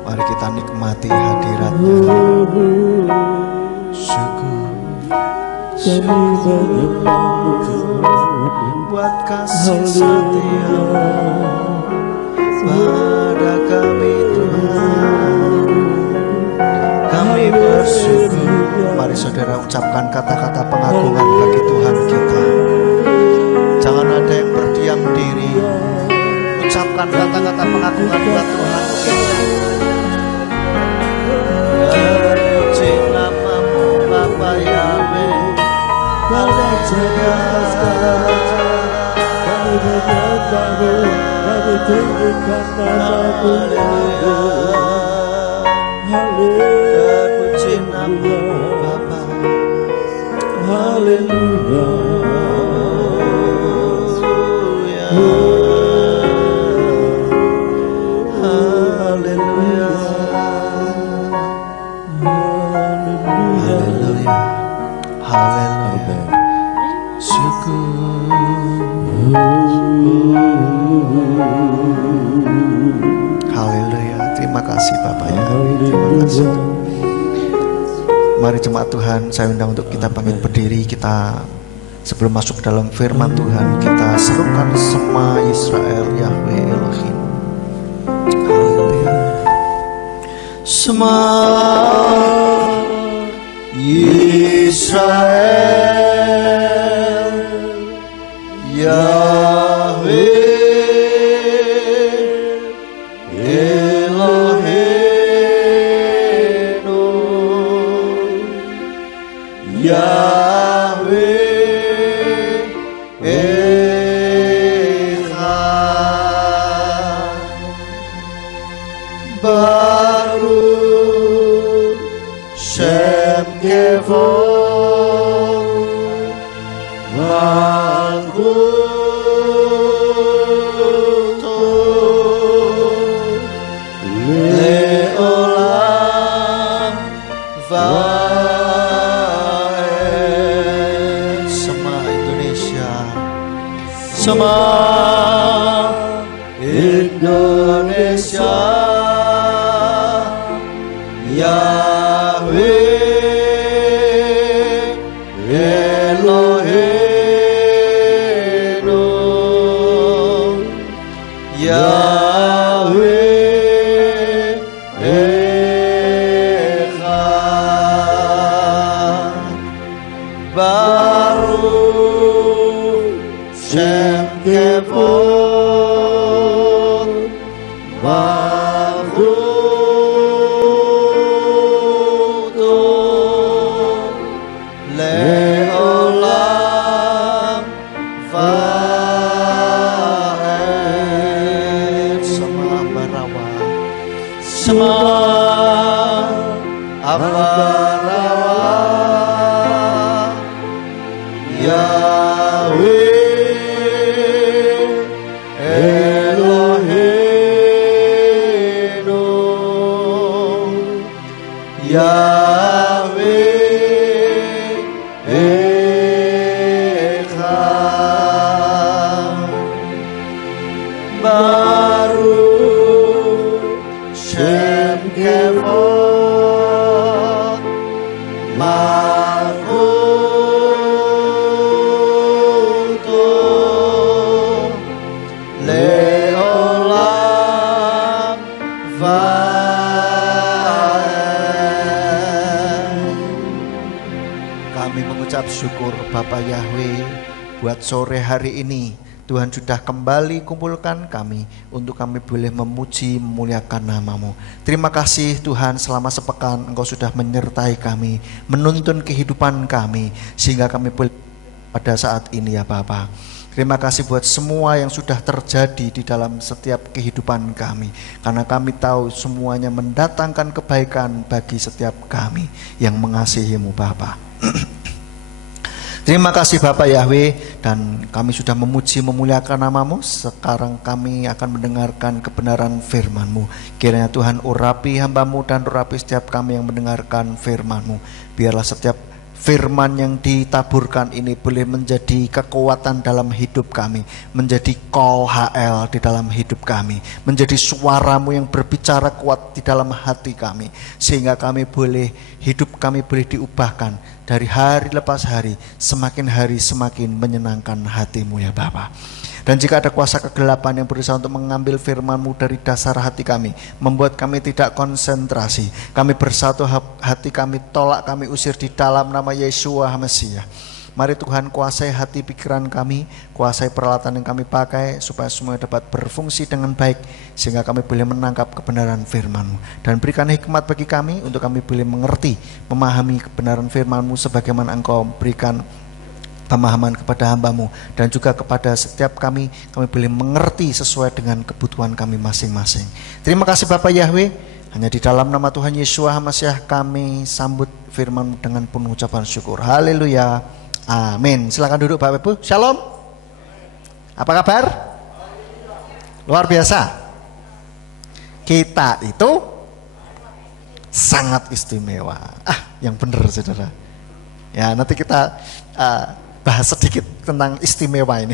Mari kita nikmati hadirat-Nya. Syukur buat kasih setia pada kami Tuhan. Kami bersyukur. Mari saudara ucapkan kata-kata pengagungan bagi Tuhan kita. Jangan ada yang berdiam diri. Ucapkan kata-kata pengagungan buat Tuhan kita. Puji namamu Bapa Yahweh. Haleluya. Kami tinggikan namamu. Haleluya. Puji namamu Bapa. Haleluya. Mari jemaat Tuhan, saya undang untuk kita bangkit berdiri. Kita sebelum masuk dalam firman Tuhan, kita serukan Shema Yisrael Yahweh Elohim. Haleluya. Shema Yisrael Yahweh Sore hari ini Tuhan sudah kembali kumpulkan kami untuk kami boleh memuji, memuliakan nama-Mu. Terima kasih Tuhan, selama sepekan Engkau sudah menyertai kami, menuntun kehidupan kami, sehingga kami boleh pada saat ini ya Bapa. Terima kasih buat semua yang sudah terjadi di dalam setiap kehidupan kami, karena kami tahu semuanya mendatangkan kebaikan bagi setiap kami yang mengasihi-Mu Bapa. Terima kasih Bapak Yahweh, dan kami sudah memuji memuliakan nama-Mu. Sekarang kami akan mendengarkan kebenaran firman-Mu. Kiranya Tuhan urapi hamba-Mu dan urapi setiap kami yang mendengarkan firman-Mu. Biarlah setiap firman yang ditaburkan ini boleh menjadi kekuatan dalam hidup kami, menjadi call HL di dalam hidup kami, menjadi suara-Mu yang berbicara kuat di dalam hati kami, sehingga kami boleh, hidup kami boleh diubahkan dari hari lepas hari semakin menyenangkan hati-Mu ya Bapa. Dan jika ada kuasa kegelapan yang berusaha untuk mengambil firman-Mu dari dasar hati kami, membuat kami tidak konsentrasi, kami bersatu hati kami, tolak kami usir di dalam nama Yeshua HaMasiah. Mari Tuhan kuasai hati pikiran kami, kuasai peralatan yang kami pakai, supaya semua dapat berfungsi dengan baik, sehingga kami boleh menangkap kebenaran firman-Mu. Dan berikan hikmat bagi kami untuk kami boleh mengerti, memahami kebenaran firman-Mu sebagaimana Engkau berikan pemahaman kepada hamba-Mu, dan juga kepada setiap kami boleh mengerti sesuai dengan kebutuhan kami masing-masing. Terima kasih Bapak Yahweh, hanya di dalam nama Tuhan Yeshua HaMasiah kami sambut firman-Mu dengan penuh ucapan syukur. Haleluya, amin. Silakan duduk Bapak Ibu. Shalom. Apa kabar? Luar biasa. Kita itu sangat istimewa. Yang benar saudara. Ya, nanti kita bahas sedikit tentang istimewa ini.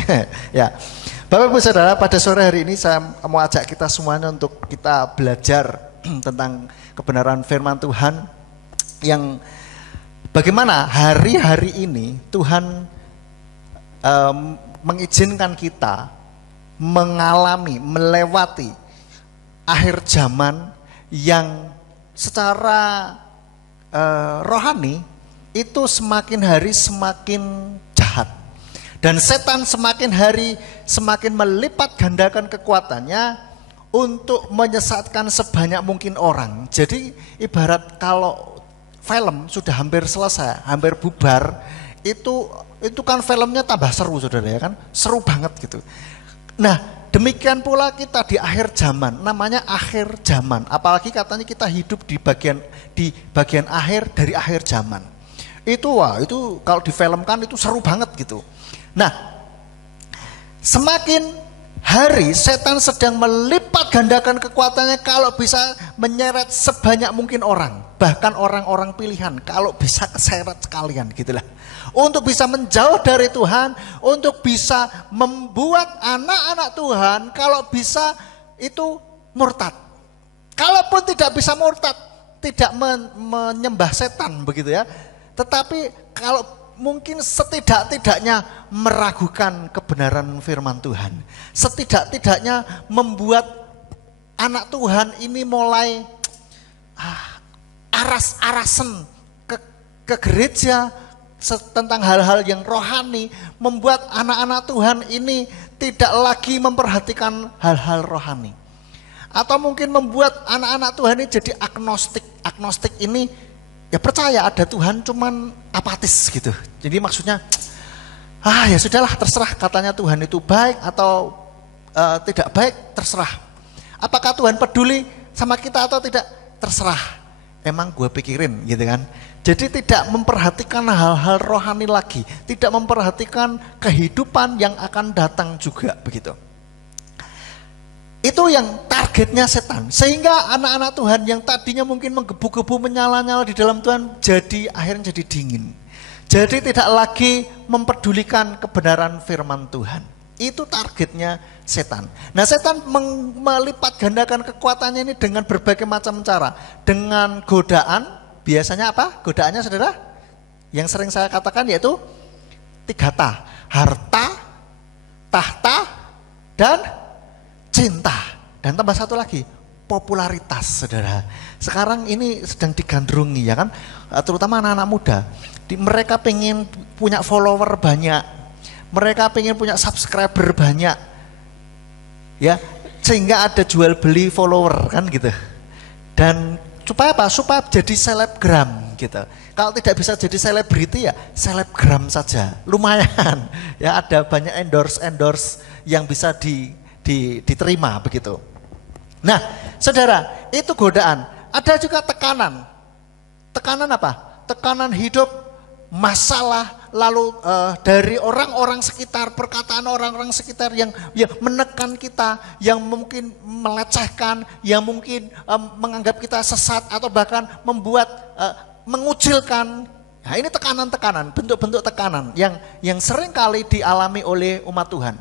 Ya, Bapak Ibu Saudara, pada sore hari ini saya mau ajak kita semuanya untuk kita belajar tentang kebenaran firman Tuhan, yang bagaimana hari-hari ini Tuhan mengizinkan kita mengalami, melewati akhir zaman yang secara rohani itu semakin hari semakin jahat, dan setan semakin hari semakin melipat gandakan kekuatannya untuk menyesatkan sebanyak mungkin orang. Jadi ibarat kalau film sudah hampir selesai, hampir bubar, itu kan filmnya tambah seru saudara ya kan, seru banget gitu. Nah demikian pula kita di akhir zaman, namanya akhir zaman, apalagi katanya kita hidup di bagian akhir dari akhir zaman. Itu kalau difilmkan itu seru banget gitu. Nah, semakin hari setan sedang melipat gandakan kekuatannya kalau bisa menyeret sebanyak mungkin orang, bahkan orang-orang pilihan, kalau bisa keseret sekalian gitulah. Untuk bisa menjauh dari Tuhan, untuk bisa membuat anak-anak Tuhan kalau bisa itu murtad. Kalaupun tidak bisa murtad, tidak menyembah setan begitu ya. Tetapi kalau mungkin setidak-tidaknya meragukan kebenaran firman Tuhan, setidak-tidaknya membuat anak Tuhan ini mulai aras-arasan ke gereja tentang hal-hal yang rohani, membuat anak-anak Tuhan ini tidak lagi memperhatikan hal-hal rohani, atau mungkin membuat anak-anak Tuhan ini jadi agnostik. Agnostik ini ya percaya ada Tuhan cuman apatis gitu. Jadi maksudnya ya sudahlah, terserah, katanya Tuhan itu baik atau tidak baik, terserah. Apakah Tuhan peduli sama kita atau tidak, terserah. Emang gue pikirin gitu kan. Jadi tidak memperhatikan hal-hal rohani lagi, tidak memperhatikan kehidupan yang akan datang juga begitu. Itu yang targetnya setan. Sehingga anak-anak Tuhan yang tadinya mungkin menggebu-gebu, menyala-nyala di dalam Tuhan, akhirnya jadi dingin. Jadi tidak lagi mempedulikan kebenaran firman Tuhan. Itu targetnya setan. Nah setan melipat gandakan kekuatannya ini dengan berbagai macam cara. Dengan godaan, biasanya apa? Godaannya saudara? Yang sering saya katakan yaitu 3T. Harta, tahta, dan cinta. Dan tambah satu lagi, popularitas saudara. Sekarang ini sedang digandrungi ya kan, terutama anak-anak muda. Mereka pengen punya follower banyak, mereka pengen punya subscriber banyak, ya, sehingga ada jual beli follower kan gitu. Dan supaya apa? Supaya jadi selebgram gitu. Kalau tidak bisa jadi selebriti ya selebgram saja, lumayan. Ya ada banyak endorse yang bisa diterima begitu. Nah, saudara, itu godaan. Ada juga tekanan. Tekanan apa? Tekanan hidup, masalah, lalu dari orang-orang sekitar, perkataan orang-orang sekitar yang menekan kita, yang mungkin melecehkan, yang mungkin menganggap kita sesat atau bahkan membuat mengucilkan. Nah, ini tekanan-tekanan, bentuk-bentuk tekanan yang sering kali dialami oleh umat Tuhan.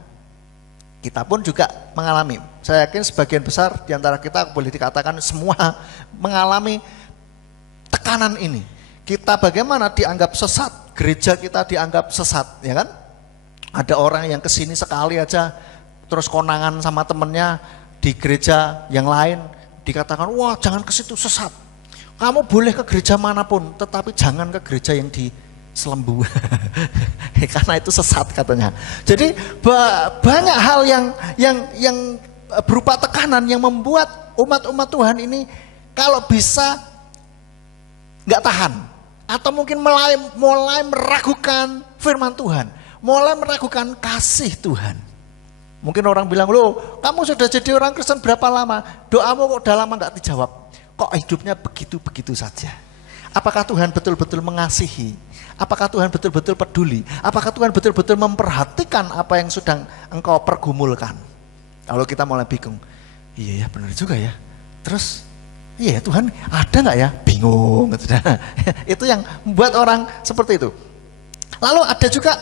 Kita pun juga mengalami. Saya yakin sebagian besar di antara kita, boleh dikatakan semua mengalami tekanan ini. Kita bagaimana dianggap sesat, gereja kita dianggap sesat, ya kan? Ada orang yang kesini sekali aja, terus konangan sama temennya di gereja yang lain, dikatakan, wah jangan ke situ, sesat. Kamu boleh ke gereja manapun, tetapi jangan ke gereja yang di Selembu. Karena itu sesat katanya. Jadi banyak hal yang berupa tekanan yang membuat umat-umat Tuhan ini kalau bisa nggak tahan, atau mungkin mulai meragukan firman Tuhan, mulai meragukan kasih Tuhan. Mungkin orang bilang, loh kamu sudah jadi orang Kristen berapa lama? Doamu kok udah lama nggak dijawab? Kok hidupnya begitu-begitu saja? Apakah Tuhan betul-betul mengasihi? Apakah Tuhan betul-betul peduli? Apakah Tuhan betul-betul memperhatikan apa yang sedang engkau pergumulkan? Kalau kita mulai bingung, iya ya benar juga ya. Terus, iya Tuhan ada nggak ya? Bingung. Itu yang membuat orang seperti itu. Lalu ada juga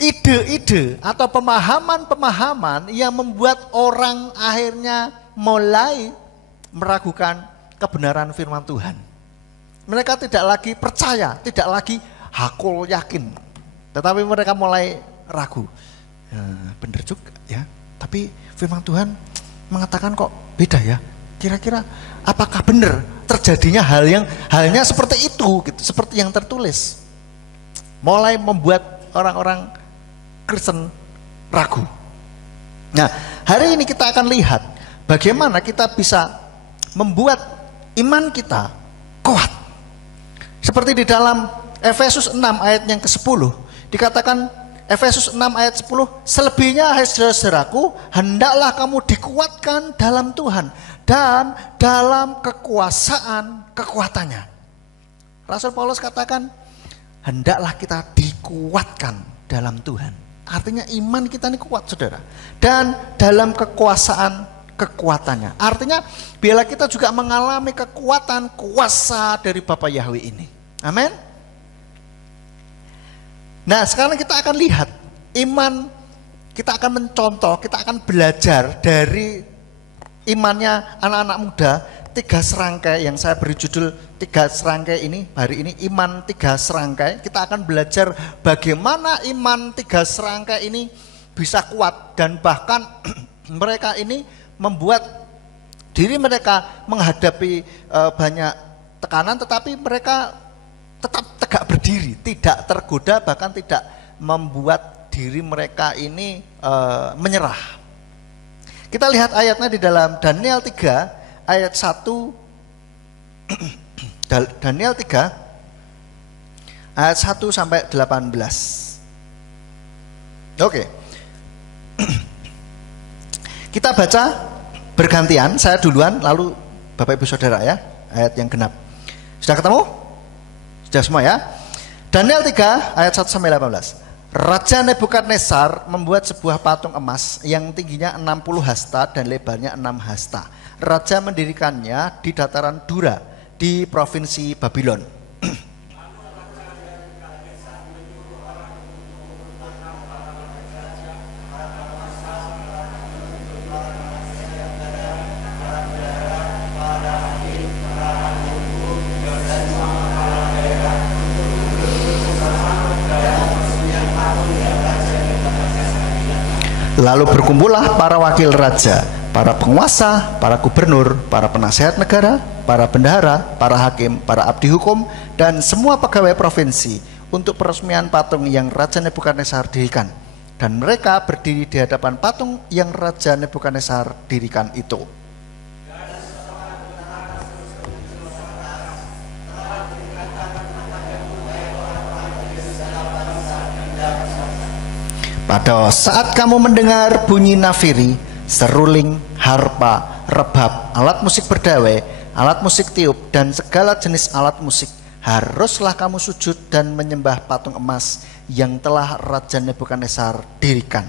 ide-ide atau pemahaman-pemahaman yang membuat orang akhirnya mulai meragukan kebenaran firman Tuhan. Mereka tidak lagi percaya, tidak lagi hakul yakin, tetapi mereka mulai ragu. Ya, benar juga ya, tapi firman Tuhan mengatakan kok beda ya. Kira-kira apakah benar terjadinya halnya seperti itu gitu, seperti yang tertulis. Mulai membuat orang-orang Kristen ragu. Nah, hari ini kita akan lihat bagaimana kita bisa membuat iman kita kuat. Seperti di dalam Efesus 6 ayat yang ke-10 dikatakan, Efesus 6 ayat 10, selebihnya hai saudaraku, hendaklah kamu dikuatkan dalam Tuhan dan dalam kekuasaan-kekuatannya. Rasul Paulus katakan, hendaklah kita dikuatkan dalam Tuhan. Artinya iman kita ini kuat saudara. Dan dalam kekuatannya. Artinya biarlah kita juga mengalami kekuatan kuasa dari Bapa Yahweh ini. Amin. Nah sekarang kita akan lihat iman, kita akan mencontoh, kita akan belajar dari imannya anak-anak muda. 3 serangkai yang saya beri judul 3 serangkai ini hari ini, iman 3 serangkai. Kita akan belajar bagaimana iman 3 serangkai ini bisa kuat, dan bahkan mereka ini membuat diri mereka menghadapi banyak tekanan, tetapi mereka tetap tegak berdiri, tidak tergoda, bahkan tidak membuat diri mereka ini menyerah. Kita lihat ayatnya di dalam Daniel 3 ayat 1. Daniel 3 ayat 1 sampai 18. Oke. Kita baca bergantian, saya duluan lalu Bapak Ibu Saudara ya, ayat yang genap. Sudah ketemu? Sudah semua ya? Daniel 3 ayat 1 sampai 18. Raja Nebukadnezar membuat sebuah patung emas yang tingginya 60 hasta dan lebarnya 6 hasta. Raja mendirikannya di dataran Dura di provinsi Babylon. Lalu berkumpullah para wakil raja, para penguasa, para gubernur, para penasehat negara, para bendahara, para hakim, para abdi hukum, dan semua pegawai provinsi untuk peresmian patung yang Raja Nebukadnezar dirikan. Dan mereka berdiri di hadapan patung yang Raja Nebukadnezar dirikan itu. Pada saat kamu mendengar bunyi nafiri, seruling, harpa, rebab, alat musik berdawai, alat musik tiup, dan segala jenis alat musik, haruslah kamu sujud dan menyembah patung emas yang telah Raja Nebukadnezar dirikan.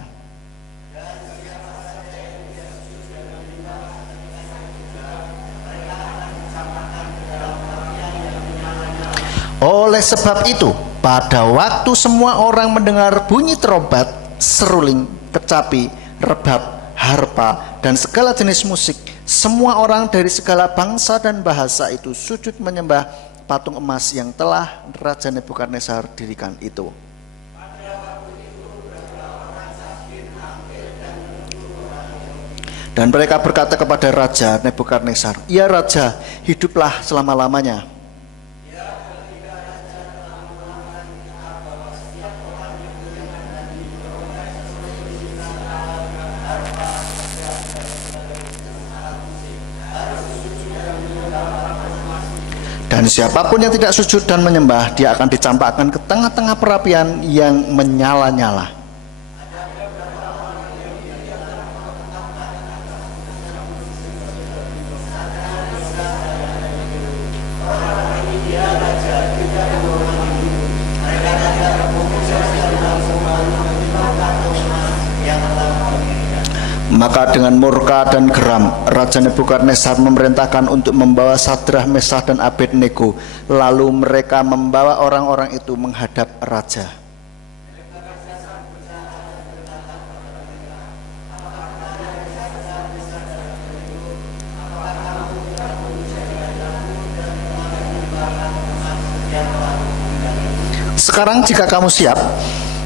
Oleh sebab itu, pada waktu semua orang mendengar bunyi trompet, seruling, kecapi, rebab, harpa, dan segala jenis musik, semua orang dari segala bangsa dan bahasa itu sujud menyembah patung emas yang telah Raja Nebukadnezar dirikan itu. Dan mereka berkata kepada Raja Nebukadnezar, "Ya Raja, hiduplah selama-lamanya." Dan siapapun yang tidak sujud dan menyembah, dia akan dicampakkan ke tengah-tengah perapian yang menyala-nyala. Maka dengan murka dan geram, Raja Nebukadnezar memerintahkan untuk membawa Sadrah, Mesah, dan Abednego. Lalu mereka membawa orang-orang itu menghadap Raja. Sekarang jika kamu siap,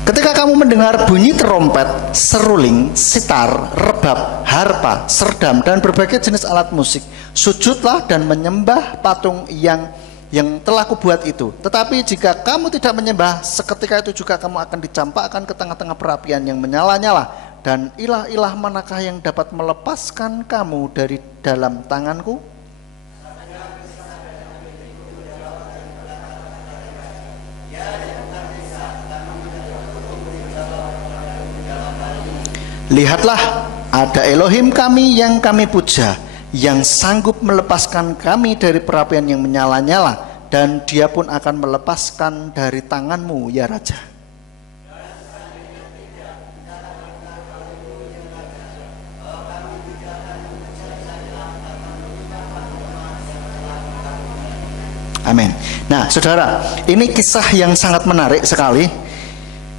ketika kamu mendengar bunyi trompet, seruling, sitar, rebab, harpa, serdam, dan berbagai jenis alat musik, sujudlah dan menyembah patung yang telah kubuat itu. Tetapi jika kamu tidak menyembah, seketika itu juga kamu akan dicampakkan ke tengah-tengah perapian yang menyala-nyala. Dan ilah-ilah manakah yang dapat melepaskan kamu dari dalam tanganku? Lihatlah, ada Elohim kami yang kami puja, yang sanggup melepaskan kami dari perapian yang menyala-nyala, dan dia pun akan melepaskan dari tanganmu, ya Raja. Amin. Nah, saudara, ini kisah yang sangat menarik sekali,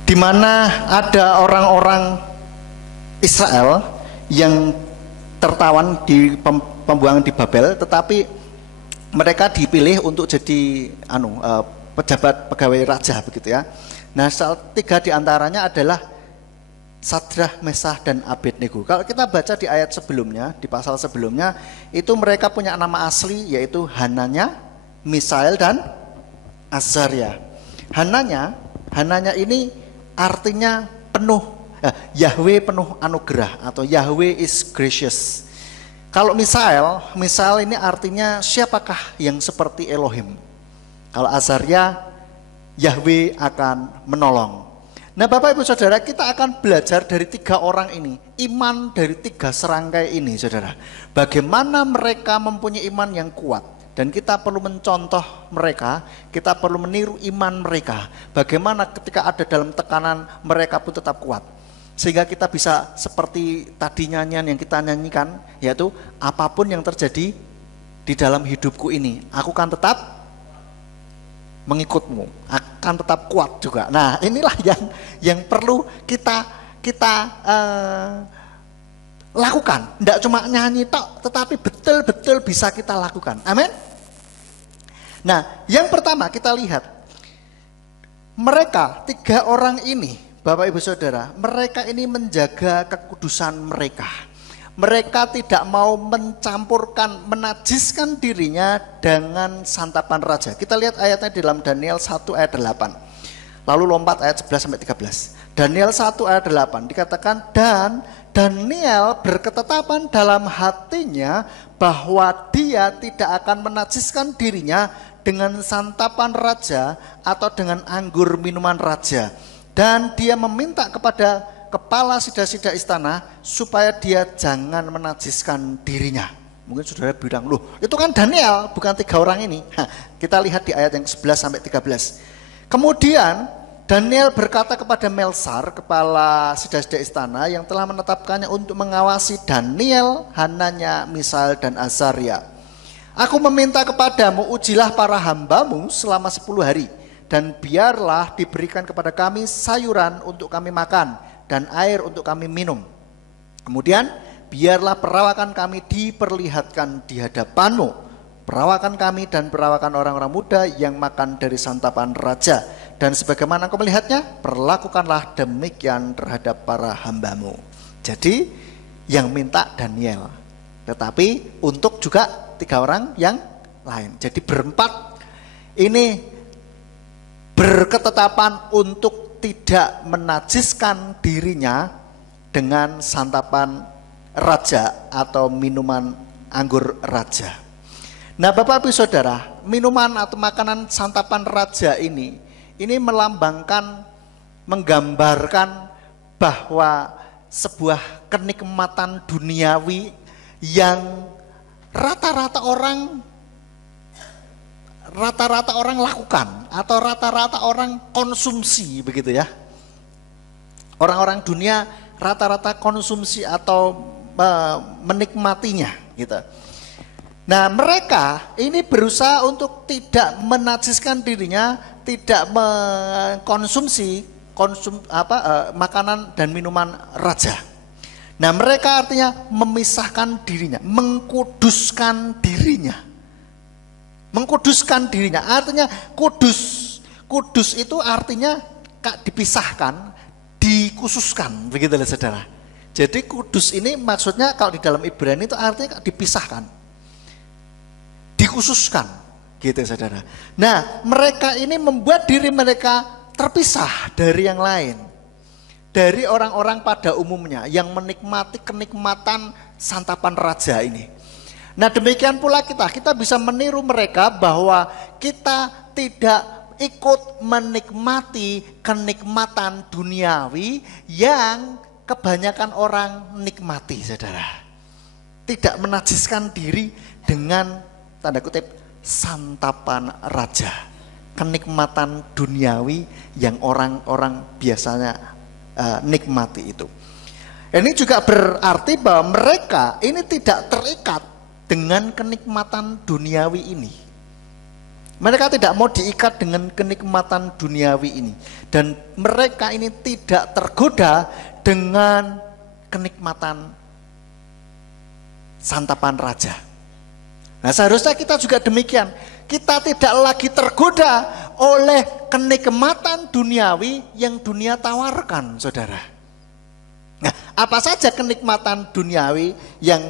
di mana ada orang-orang Israel yang tertawan di pembuangan di Babel, tetapi mereka dipilih untuk jadi pejabat pegawai raja, begitu ya. Nah, tiga di antaranya adalah Sadrah, Mesah, dan Abednego. Kalau kita baca di ayat sebelumnya, di pasal sebelumnya, itu mereka punya nama asli, yaitu Hananya, Misael, dan Azaria. Hananya ini artinya penuh, Yahweh penuh anugerah, atau Yahweh is gracious. Kalau Misael ini artinya siapakah yang seperti Elohim. Kalau Azaria, Yahweh akan menolong. Nah, Bapak Ibu Saudara, kita akan belajar dari tiga orang ini, iman dari tiga serangkai ini, saudara. Bagaimana mereka mempunyai iman yang kuat, dan kita perlu mencontoh mereka, kita perlu meniru iman mereka. Bagaimana ketika ada dalam tekanan, mereka pun tetap kuat. Sehingga kita bisa seperti tadi nyanyian yang kita nyanyikan, yaitu apapun yang terjadi di dalam hidupku ini, aku kan tetap mengikutmu, akan tetap kuat juga. Nah, inilah yang perlu kita lakukan. Tidak cuma nyanyi tok, tetapi betul-betul bisa kita lakukan. Amin. Nah, yang pertama kita lihat, mereka tiga orang ini, Bapak Ibu Saudara, mereka ini menjaga kekudusan mereka. Mereka tidak mau mencampurkan, menajiskan dirinya dengan santapan raja. Kita lihat ayatnya di dalam Daniel 1 ayat 8. Lalu lompat ayat 11 sampai 13. Daniel 1 ayat 8 dikatakan, dan Daniel berketetapan dalam hatinya bahwa dia tidak akan menajiskan dirinya dengan santapan raja atau dengan anggur minuman raja. Dan dia meminta kepada kepala sida-sida istana supaya dia jangan menajiskan dirinya. Mungkin saudara bilang, loh itu kan Daniel, bukan 3 orang ini. Kita lihat di ayat yang 11 sampai 13. Kemudian Daniel berkata kepada Melsar, kepala sida-sida istana yang telah menetapkannya untuk mengawasi Daniel, Hananya, Misael, dan Azaria. Aku meminta kepadamu, ujilah para hambamu selama 10 hari. Dan biarlah diberikan kepada kami sayuran untuk kami makan dan air untuk kami minum. Kemudian biarlah perawakan kami diperlihatkan di hadapanmu, perawakan kami dan perawakan orang-orang muda yang makan dari santapan raja. Dan sebagaimana engkau melihatnya, perlakukanlah demikian terhadap para hambamu. Jadi yang minta Daniel, tetapi untuk juga 3 orang yang lain. Jadi berempat ini berketetapan untuk tidak menajiskan dirinya dengan santapan raja atau minuman anggur raja. Nah, Bapak Ibu Saudara, minuman atau makanan santapan raja ini melambangkan, menggambarkan bahwa sebuah kenikmatan duniawi yang rata-rata orang lakukan atau rata-rata orang konsumsi, begitu ya. Orang-orang dunia rata-rata konsumsi atau menikmatinya gitu. Nah, mereka ini berusaha untuk tidak menajiskan dirinya, tidak mengkonsumsi makanan dan minuman raja. Nah, mereka artinya memisahkan dirinya, mengkuduskan dirinya. Mengkuduskan dirinya, artinya kudus. Kudus itu artinya dipisahkan, dikhususkan, begitulah saudara. Jadi kudus ini maksudnya kalau di dalam Ibrani itu artinya dipisahkan, dikhususkan, gitu saudara. Nah, mereka ini membuat diri mereka terpisah dari yang lain, dari orang-orang pada umumnya yang menikmati kenikmatan santapan raja ini. Nah, demikian pula kita bisa meniru mereka bahwa kita tidak ikut menikmati kenikmatan duniawi yang kebanyakan orang nikmati, saudara. Tidak menajiskan diri dengan tanda kutip santapan raja, kenikmatan duniawi yang orang-orang biasanya nikmati itu. Ini juga berarti bahwa mereka ini tidak terikat dengan kenikmatan duniawi ini. Mereka tidak mau diikat dengan kenikmatan duniawi ini, dan mereka ini tidak tergoda dengan kenikmatan santapan raja. Nah, seharusnya kita juga demikian. Kita tidak lagi tergoda oleh kenikmatan duniawi yang dunia tawarkan, saudara. Nah, apa saja kenikmatan duniawi yang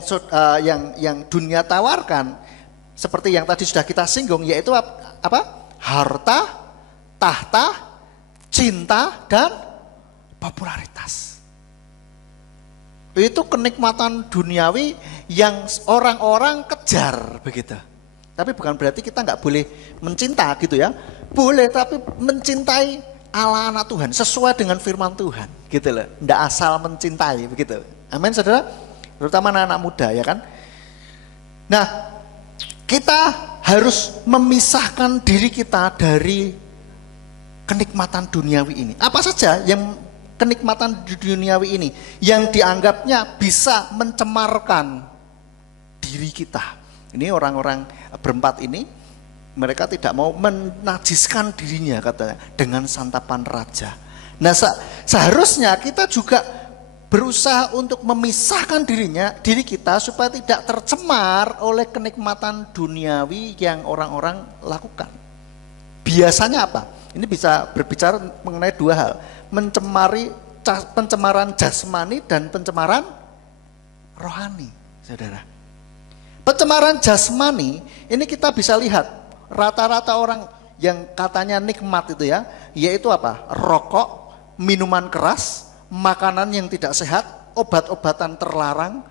dunia tawarkan? Seperti yang tadi sudah kita singgung, yaitu apa? Harta, tahta, cinta, dan popularitas. Itu kenikmatan duniawi yang orang-orang kejar, begitu. Tapi bukan berarti kita nggak boleh mencinta gitu ya. Boleh, tapi mencintai ala anak Tuhan, sesuai dengan firman Tuhan, gitu loh. Nggak asal mencintai, begitu. Amin, saudara. Terutama anak-anak muda, ya kan. Nah, kita harus memisahkan diri kita dari kenikmatan duniawi ini. Apa saja yang kenikmatan duniawi ini yang dianggapnya bisa mencemarkan diri kita. Ini orang-orang berempat ini, mereka tidak mau menajiskan dirinya katanya dengan santapan raja. Nah, seharusnya kita juga berusaha untuk memisahkan diri kita supaya tidak tercemar oleh kenikmatan duniawi yang orang-orang lakukan. Biasanya apa? Ini bisa berbicara mengenai 2 hal. Pencemaran jasmani dan pencemaran rohani, saudara. Pencemaran jasmani ini kita bisa lihat rata-rata orang yang katanya nikmat itu ya, yaitu apa? Rokok, minuman keras, makanan yang tidak sehat, obat-obatan terlarang,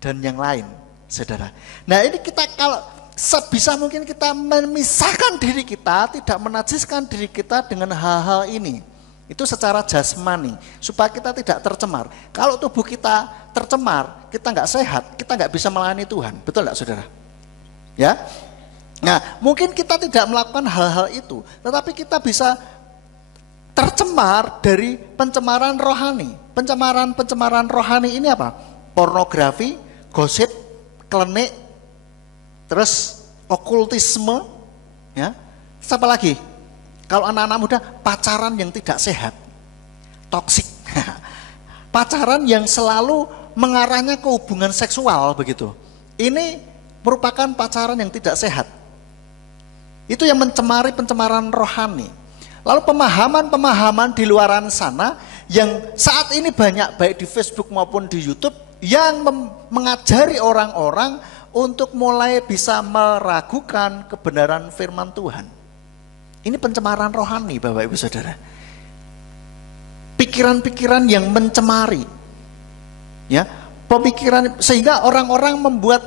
dan yang lain, saudara. Nah ini kita kalau sebisa mungkin kita memisahkan diri kita, tidak menajiskan diri kita dengan hal-hal ini. Itu secara jasmani, supaya kita tidak tercemar. Kalau tubuh kita tercemar, kita nggak sehat, kita nggak bisa melayani Tuhan. Betul nggak saudara? Ya. Nah mungkin kita tidak melakukan hal-hal itu, tetapi kita bisa tercemar dari pencemaran rohani. Pencemaran rohani ini apa? Pornografi, gosip, klenik, terus okultisme, ya. Siapa lagi? Kalau anak-anak muda, pacaran yang tidak sehat, toksik, pacaran yang selalu mengarahnya ke hubungan seksual begitu. Ini merupakan pacaran yang tidak sehat. Itu yang mencemari pencemaran rohani. Lalu pemahaman-pemahaman di luaran sana yang saat ini banyak baik di Facebook maupun di YouTube yang mengajari orang-orang untuk mulai bisa meragukan kebenaran firman Tuhan. Ini pencemaran rohani Bapak Ibu Saudara. Pikiran-pikiran yang mencemari. Ya, pemikiran sehingga orang-orang membuat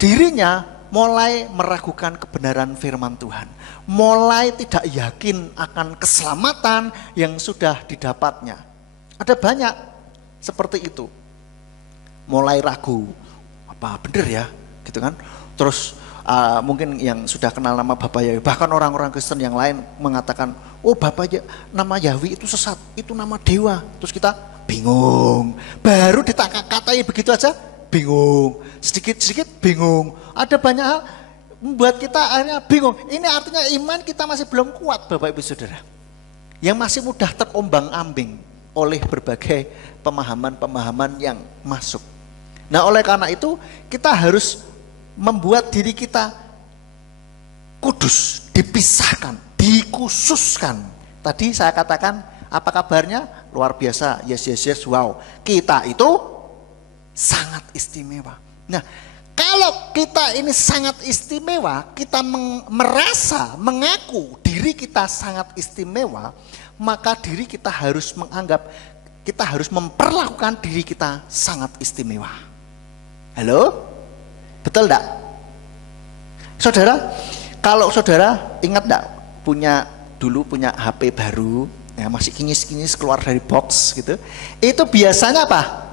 dirinya mulai meragukan kebenaran firman Tuhan. Mulai tidak yakin akan keselamatan yang sudah didapatnya. Ada banyak seperti itu. Mulai ragu, apa benar ya? Gitu kan. Terus mungkin yang sudah kenal nama Bapak Yahwi, bahkan orang-orang Kristen yang lain mengatakan, oh Bapak nama Yahwi itu sesat, itu nama dewa. Terus kita bingung, baru ditaka-katai begitu aja bingung, sedikit-sedikit bingung. Ada banyak hal membuat kita akhirnya bingung. Ini artinya iman kita masih belum kuat Bapak Ibu Saudara, yang masih mudah terombang-ambing oleh berbagai pemahaman-pemahaman yang masuk. Nah oleh karena itu kita harus membuat diri kita kudus, dipisahkan, dikhususkan. Tadi saya katakan apa kabarnya? Luar biasa, yes, wow. Kita itu sangat istimewa. Nah kalau kita ini sangat istimewa, kita merasa, mengaku diri kita sangat istimewa, maka diri kita harus menganggap, kita harus memperlakukan diri kita sangat istimewa. Halo? Betul enggak? Saudara, kalau saudara ingat enggak dulu punya HP baru, ya masih kinyis-kinyis keluar dari box gitu. Itu biasanya apa?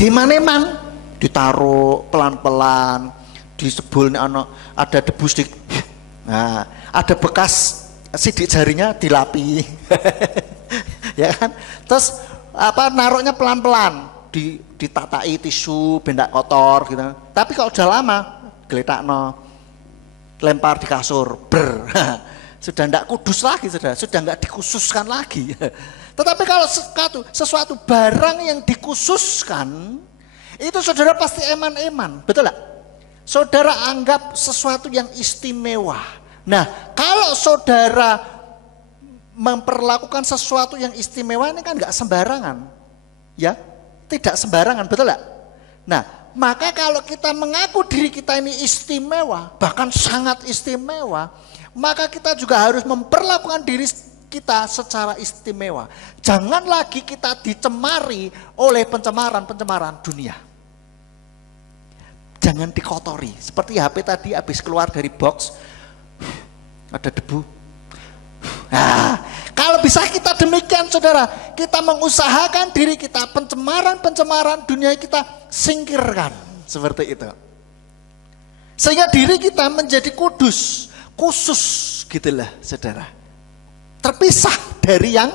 Diman-eman, ditaruh pelan-pelan, disebul ada debu sedikit. Nah, ada bekas sidik jarinya dilapi. Ya kan? Terus naruhnya pelan-pelan. Ditatai tisu bendak kotor gitu. Tapi kalau udah lama geletakno, lempar di kasur, sudah tidak kudus lagi, sudah tidak dikhususkan lagi. Tetapi kalau sesuatu barang yang dikhususkan, itu saudara pasti eman-eman, betul gak? Saudara anggap sesuatu yang istimewa. Nah kalau saudara memperlakukan sesuatu yang istimewa ini kan gak sembarangan, ya. Tidak sembarangan, betul gak? Nah, maka kalau kita mengaku diri kita ini istimewa, bahkan sangat istimewa, maka kita juga harus memperlakukan diri kita secara istimewa. Jangan lagi kita dicemari oleh pencemaran-pencemaran dunia. Jangan dikotori. Seperti HP tadi habis keluar dari box, ada debu. Nah, kalau bisa kita demikian saudara, kita mengusahakan diri kita, pencemaran-pencemaran dunia kita singkirkan, seperti itu. Sehingga diri kita menjadi kudus, khusus gitulah saudara. Terpisah dari yang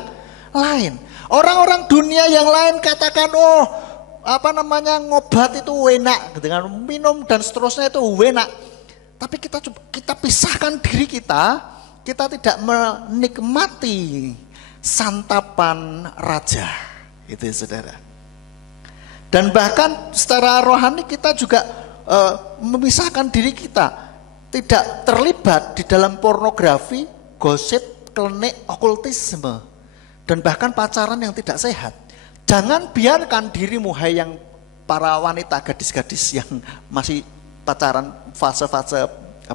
lain. Orang-orang dunia yang lain katakan, oh ngobat itu enak, dengan minum dan seterusnya itu enak. Tapi kita pisahkan diri kita. Kita tidak menikmati santapan raja, itu saudara. Dan bahkan secara rohani kita juga memisahkan diri kita, tidak terlibat di dalam pornografi, gosip, klenik, okultisme, dan bahkan pacaran yang tidak sehat. Jangan biarkan dirimu, hai yang para wanita, gadis-gadis yang masih pacaran fase-fase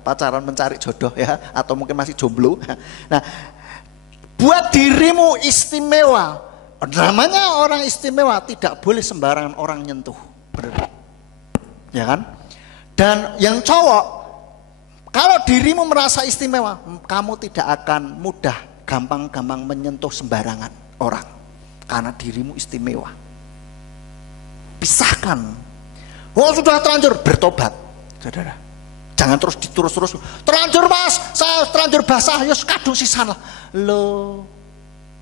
pacaran mencari jodoh ya, atau mungkin masih jomblo. Nah, buat dirimu istimewa. Namanya orang istimewa tidak boleh sembarangan orang nyentuh. Benar. Ya kan? Dan yang cowok, kalau dirimu merasa istimewa, kamu tidak akan mudah gampang-gampang menyentuh sembarangan orang. Karena dirimu istimewa. Pisahkan. Oh sudah terlanjur, bertobat, saudara. Jangan terus diterus-terus. Terlanjur mas, saya terlanjur basah, ya kadung sisan lah. Loh,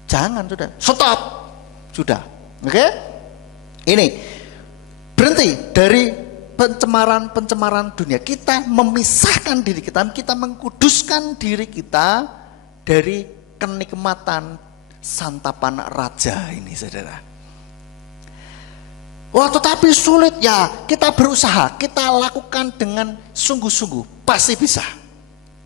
jangan sudah, stop, sudah. Oke? Ini berhenti dari pencemaran dunia. Kita memisahkan diri kita, kita mengkuduskan diri kita dari kenikmatan santapan raja ini, saudara. Wah, tetapi sulit ya. Kita berusaha, kita lakukan dengan sungguh-sungguh, pasti bisa.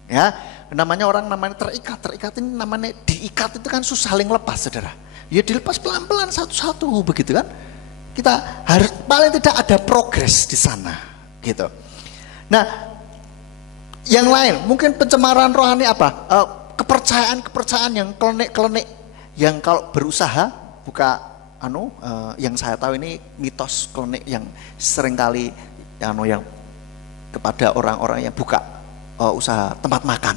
Ya, namanya orang namanya terikat ini namanya diikat itu kan susah saling lepas, saudara. Ya dilepas pelan-pelan satu-satu begitu kan. Kita harus paling tidak ada progres di sana, gitu. Nah, yang lain mungkin pencemaran rohani apa? Kepercayaan yang klenik-klenik, yang kalau berusaha buka yang saya tahu ini mitos klinik yang seringkali yang kepada orang-orang yang buka usaha tempat makan.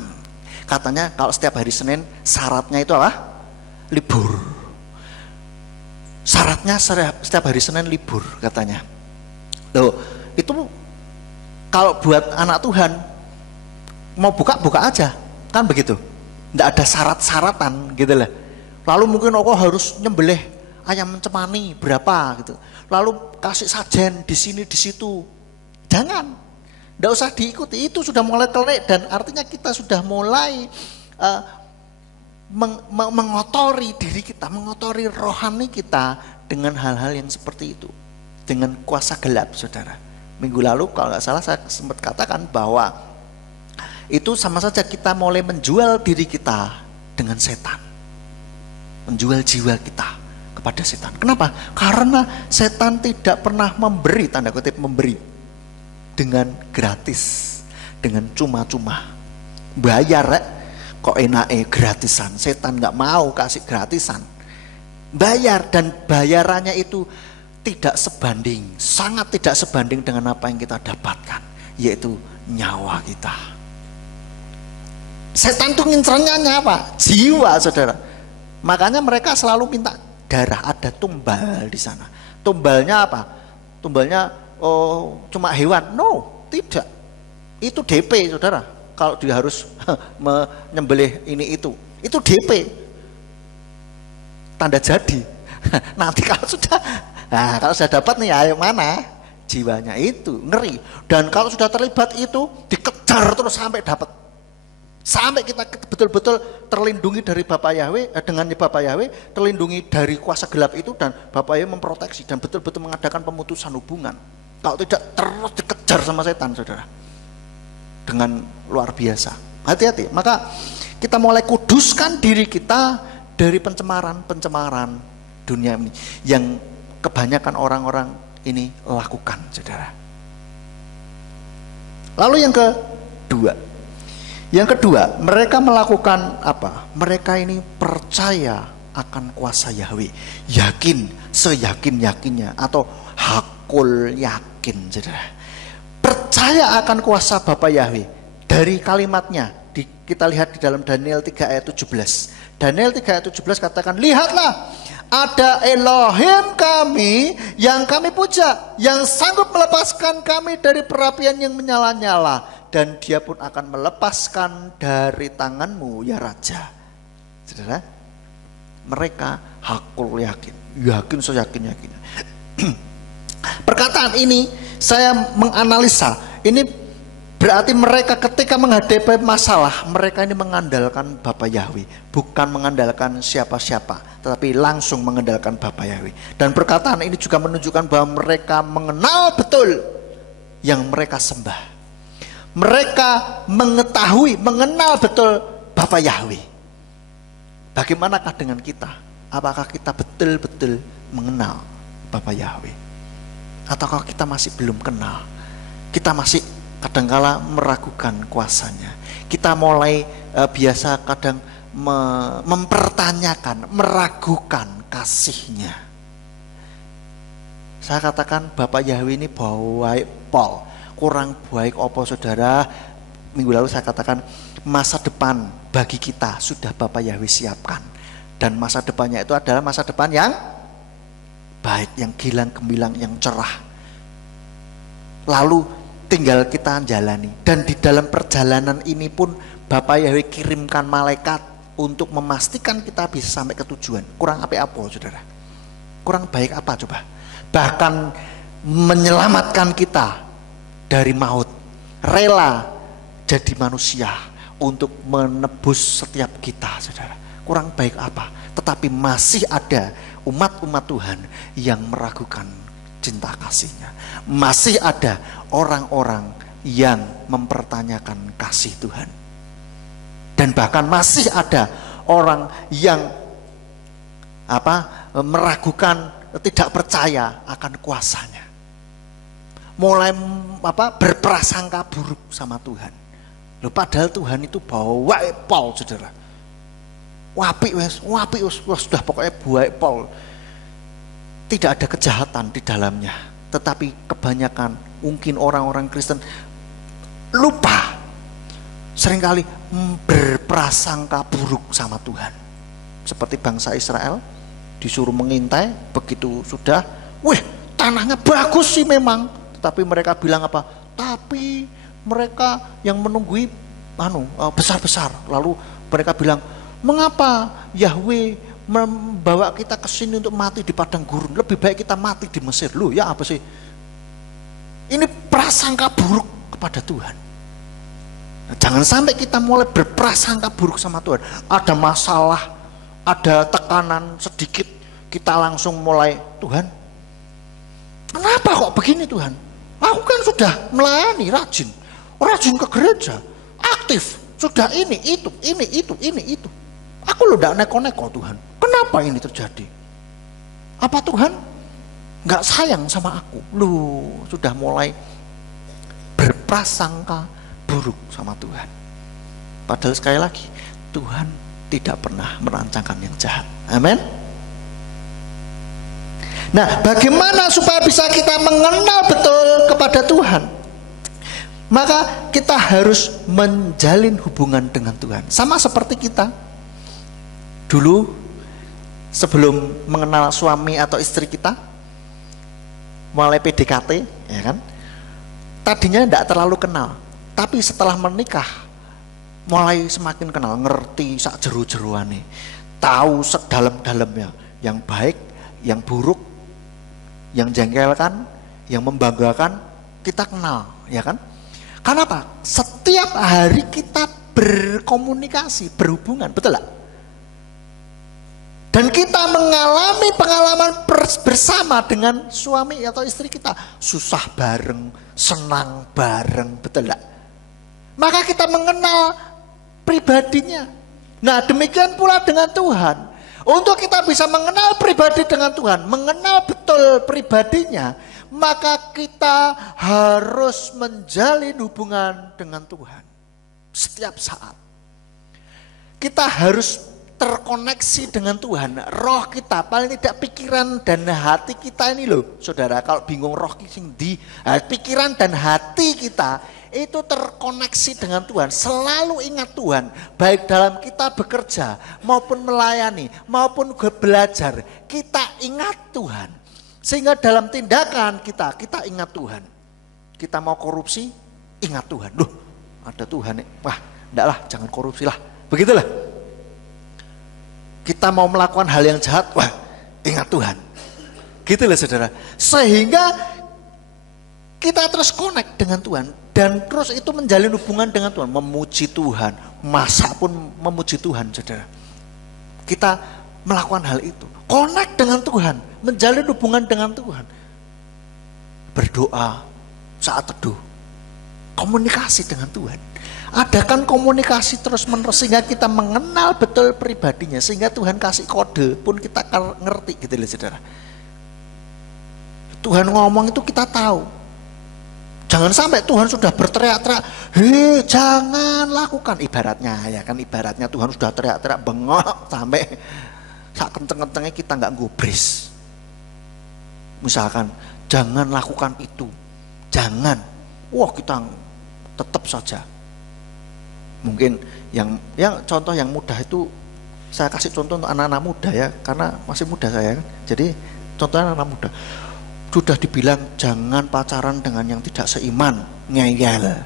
Katanya kalau setiap hari Senin syaratnya itu apa? Libur. Syaratnya setiap hari Senin libur katanya. Loh, itu kalau buat anak Tuhan mau buka aja, kan begitu. Tidak ada syarat-syaratan gitu lah. Lalu mungkin aku harus nyembelih ayam cemani berapa gitu. Lalu kasih sajen di sini di situ. Jangan. Enggak usah diikuti. Itu sudah mulai kelek dan artinya kita sudah mulai mengotori diri kita, mengotori rohani kita dengan hal-hal yang seperti itu. Dengan kuasa gelap, saudara. Minggu lalu kalau nggak salah saya sempat katakan bahwa itu sama saja kita mulai menjual diri kita dengan setan. Menjual jiwa kita kepada setan. Kenapa? Karena setan tidak pernah memberi, tanda kutip memberi, dengan gratis, dengan cuma-cuma. Bayar kok enake gratisan. Setan nggak mau kasih gratisan. Bayar, dan bayarannya itu tidak sebanding, sangat tidak sebanding dengan apa yang kita dapatkan, yaitu nyawa kita. Setan tuh ngincernya apa? Jiwa, saudara. Makanya mereka selalu minta darah, ada tumbal di sana. Tumbalnya apa? Tumbalnya cuma hewan? No, tidak. Itu DP, saudara. Kalau dia harus menyembelih ini itu DP. Tanda jadi. Nanti kalau sudah dapat nih, ayo mana? Jiwanya itu ngeri. Dan kalau sudah terlibat itu dikejar terus sampai dapat. Sampai kita betul-betul terlindungi dari Bapak Yahweh, dengan Bapak Yahweh terlindungi dari kuasa gelap itu, dan Bapak Yahweh memproteksi dan betul-betul mengadakan pemutusan hubungan. Kalau tidak terus dikejar sama setan, saudara, dengan luar biasa. Hati-hati. Maka kita mulai kuduskan diri kita dari pencemaran dunia ini yang kebanyakan orang-orang ini lakukan, saudara. Lalu yang kedua, mereka melakukan apa? Mereka ini percaya akan kuasa Yahweh, yakin, seyakin-yakinnya, atau hakul yakin, saudara. Percaya akan kuasa Bapa Yahweh. Dari kalimatnya, kita lihat di dalam Daniel 3 ayat 17. Daniel 3 ayat 17 katakan, lihatlah, ada Elohim kami yang kami puja, yang sanggup melepaskan kami dari perapian yang menyala-nyala, dan dia pun akan melepaskan dari tanganmu, ya Raja. Saudara, mereka hakul yakin, seyakin-yakinnya. Perkataan ini saya menganalisa, ini berarti mereka ketika menghadapi masalah, mereka ini mengandalkan Bapa Yahweh, bukan mengandalkan siapa-siapa, tetapi langsung mengandalkan Bapa Yahweh. Dan perkataan ini juga menunjukkan bahwa mereka mengenal betul yang mereka sembah. Mereka mengenal betul Bapa Yahweh. Bagaimanakah dengan kita? Apakah kita betul-betul mengenal Bapa Yahweh? Ataukah kita masih belum kenal? Kita masih kadangkala meragukan kuasanya. Kita mulai biasa kadang mempertanyakan, meragukan kasihnya. Saya katakan Bapak Yahweh ini baik pol, kurang baik apa saudara. Minggu lalu saya katakan masa depan bagi kita sudah Bapak Yahweh siapkan. Dan masa depannya itu adalah masa depan yang baik, yang gilang gemilang, yang cerah. Lalu tinggal kita jalani. Dan di dalam perjalanan ini pun Bapak Yahweh kirimkan malaikat untuk memastikan kita bisa sampai ke tujuan. Kurang apa saudara? Kurang baik apa coba? Bahkan menyelamatkan kita dari maut. Rela jadi manusia untuk menebus setiap kita saudara. Kurang baik apa? Tetapi masih ada umat-umat Tuhan yang meragukan cinta kasihnya. Masih ada orang-orang yang mempertanyakan kasih Tuhan. Dan bahkan masih ada orang yang meragukan, tidak percaya akan kuasanya. Mulai berprasangka buruk sama Tuhan. Loh, padahal Tuhan itu bawa pol saudara. Wapi wes sudah pokoknya baik pol. Tidak ada kejahatan di dalamnya. Tetapi kebanyakan mungkin orang-orang Kristen lupa, seringkali berprasangka buruk sama Tuhan. Seperti bangsa Israel disuruh mengintai, begitu sudah, tanahnya bagus sih memang, tetapi mereka bilang apa? Tapi mereka yang menunggui besar-besar. Lalu mereka bilang, mengapa Yahweh membawa kita ke sini untuk mati di padang gurun? Lebih baik kita mati di Mesir. Loh, ya apa sih? Ini prasangka buruk kepada Tuhan. Nah, jangan sampai kita mulai berprasangka buruk sama Tuhan. Ada masalah, ada tekanan sedikit, kita langsung mulai, Tuhan, kenapa kok begini Tuhan? Aku kan sudah melayani, rajin ke gereja, aktif, sudah ini itu. Aku lo tidak neko-neko Tuhan. Kenapa ini terjadi? Apa Tuhan nggak sayang sama aku? Lu sudah mulai berprasangka buruk sama Tuhan. Padahal sekali lagi Tuhan tidak pernah merancangkan yang jahat. Amin. Nah, bagaimana supaya bisa kita mengenal betul kepada Tuhan? Maka kita harus menjalin hubungan dengan Tuhan. Sama seperti kita dulu sebelum mengenal suami atau istri kita, mulai PDKT, ya kan? Tadinya tidak terlalu kenal, tapi setelah menikah mulai semakin kenal, ngerti sak jeru-jeruane, tahu sedalam-dalamnya, yang baik, yang buruk, yang jengkelkan, yang membanggakan, kita kenal, ya kan? Kenapa? Setiap hari kita berkomunikasi, berhubungan, betul tak? Dan kita mengalami pengalaman bersama dengan suami atau istri kita. Susah bareng, senang bareng, betul tak? Maka kita mengenal pribadinya. Nah, demikian pula dengan Tuhan. Untuk kita bisa mengenal pribadi dengan Tuhan, mengenal betul pribadinya, maka kita harus menjalin hubungan dengan Tuhan. Setiap saat kita harus terkoneksi dengan Tuhan. Roh kita, paling tidak pikiran dan hati kita ini loh, saudara, kalau bingung roh di pikiran dan hati kita itu terkoneksi dengan Tuhan. Selalu ingat Tuhan, baik dalam kita bekerja maupun melayani maupun belajar, kita ingat Tuhan. Sehingga dalam tindakan kita ingat Tuhan. Kita mau korupsi, ingat Tuhan. Loh, ada Tuhan nih. Wah, enggak lah, jangan korupsi lah. Begitulah. Kita mau melakukan hal yang jahat, wah, ingat Tuhan. Gitulah saudara. Sehingga kita terus connect dengan Tuhan. Dan terus itu menjalin hubungan dengan Tuhan. Memuji Tuhan. Masa pun memuji Tuhan saudara. Kita melakukan hal itu. Connect dengan Tuhan. Menjalin hubungan dengan Tuhan. Berdoa saat teduh. Komunikasi dengan Tuhan. Adakan komunikasi terus menerus sehingga kita mengenal betul pribadinya, sehingga Tuhan kasih kode pun kita ngerti gitu loh saudara. Tuhan ngomong itu kita tahu. Jangan sampai Tuhan sudah berteriak-teriak, hei jangan lakukan. Ibaratnya ya kan, ibaratnya Tuhan sudah teriak-teriak bengok sampai sak kenceng-kencengnya kita nggak gubris. Misalkan, jangan lakukan itu, jangan. Wah kita tetap saja. Mungkin yang contoh yang mudah itu, saya kasih contoh untuk anak-anak muda ya, karena masih muda saya kan. Jadi contohnya anak-anak muda. Sudah dibilang jangan pacaran dengan yang tidak seiman, ngeyel.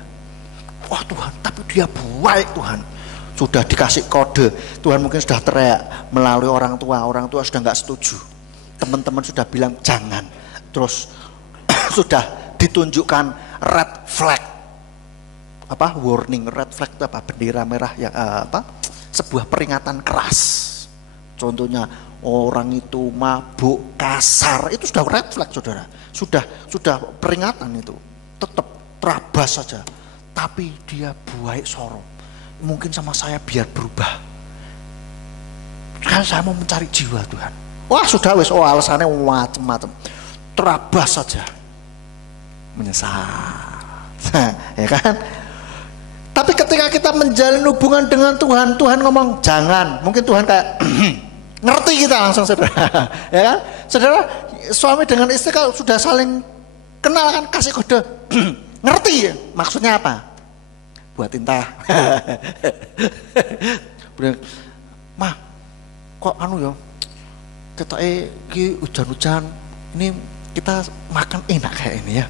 Wah Tuhan, tapi dia baik Tuhan. Sudah dikasih kode, Tuhan mungkin sudah teriak melalui orang tua sudah nggak setuju. Teman-teman sudah bilang jangan. Terus sudah ditunjukkan red flag. Apa warning, red flag itu apa? Bendera merah yang sebuah peringatan keras. Contohnya orang itu mabuk, kasar, itu sudah red flag saudara. Sudah peringatan itu. Tetap terabas saja. Tapi dia baik sorong. Mungkin sama saya biar berubah. Kan saya mau mencari jiwa Tuhan. Wah sudah wis, alasannya macam-macam. Terabas saja. Menyesal. Ya kan? Tapi ketika kita menjalin hubungan dengan Tuhan, Tuhan ngomong jangan. Mungkin Tuhan kayak ngerti kita langsung saudara. Ya kan? Saudara, suami dengan istri kalau sudah saling kenal kan kasih kode. Ngerti maksudnya apa? Buatin teh. Mah, kok ya? Kita iki hujan-hujan, ini kita makan enak kayak ini ya.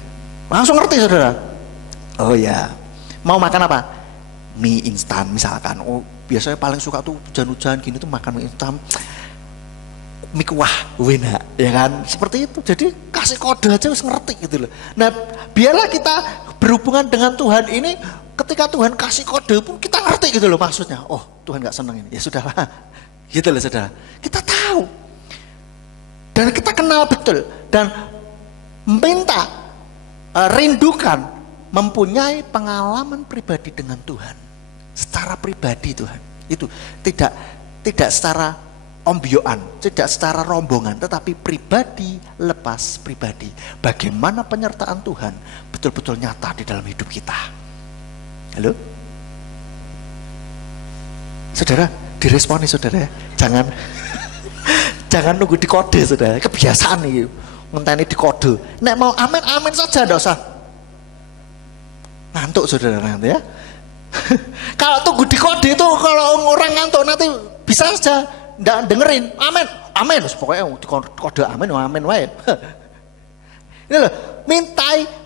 Langsung ngerti saudara. Oh ya, mau makan apa? Mie instan misalkan. Oh biasanya paling suka tuh hujan-hujan gini tuh makan mie instan. Mie kuah, enak, ya kan? Seperti itu. Jadi kasih kode aja harus ngerti gitu loh. Nah, biarlah kita berhubungan dengan Tuhan ini, ketika Tuhan kasih kode pun kita ngerti gitu loh maksudnya. Oh, Tuhan nggak senang ini. Ya sudahlah. Gitu loh saudara. Kita tahu. Dan kita kenal betul dan minta rindukan mempunyai pengalaman pribadi dengan Tuhan. Secara pribadi Tuhan. Itu tidak secara ombyoan, tidak secara rombongan, tetapi pribadi lepas pribadi. Bagaimana penyertaan Tuhan betul-betul nyata di dalam hidup kita. Halo? Saudara, diresponi saudara ya. Jangan nunggu di kode saudara. Kebiasaan nih, ngenteni di kode. Nek mau amin saja, enggak usah ngantuk saudara nanti ya. Kalau tunggu di kode itu, kalau orang ngantuk nanti bisa saja nggak dengerin, amin, pokoknya di kode amin wae. Ini loh,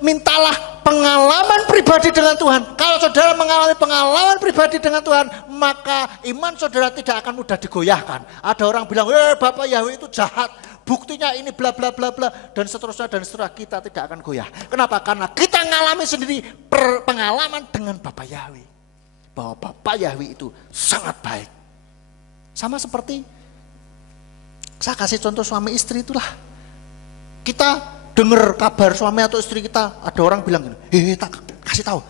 mintalah pengalaman pribadi dengan Tuhan. Kalau saudara mengalami pengalaman pribadi dengan Tuhan, maka iman saudara tidak akan mudah digoyahkan. Ada orang bilang, Bapak Yahweh itu jahat, buktinya ini bla bla bla bla dan seterusnya, kita tidak akan goyah. Kenapa? Karena kita mengalami sendiri pengalaman dengan Bapak Yahweh, bahwa Bapak Yahweh itu sangat baik. Sama seperti saya kasih contoh suami istri itulah. Kita dengar kabar suami atau istri kita, ada orang bilang gini, tak kasih tahu,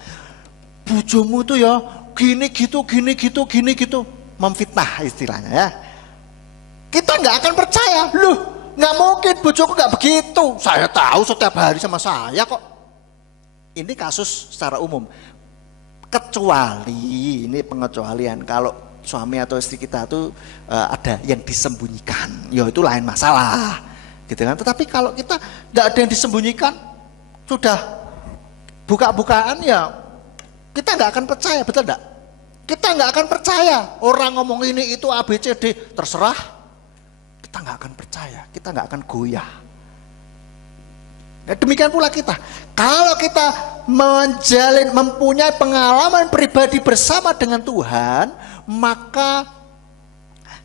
bojomu itu ya gini gitu, memfitnah istilahnya ya. Kita nggak akan percaya, loh nggak mungkin bojoku nggak begitu. Saya tahu setiap hari sama saya kok. Ini kasus secara umum. Kecuali, ini pengecualian, kalau suami atau istri kita tuh ada yang disembunyikan, ya itu lain masalah, gitu kan. Tetapi kalau kita nggak ada yang disembunyikan, sudah buka-bukaan, ya kita nggak akan percaya, betul nggak? Kita nggak akan percaya orang ngomong ini itu ABCD, terserah. Kita nggak akan percaya, kita nggak akan goyah. Nah, demikian pula kita. Kalau kita mempunyai pengalaman pribadi bersama dengan Tuhan, maka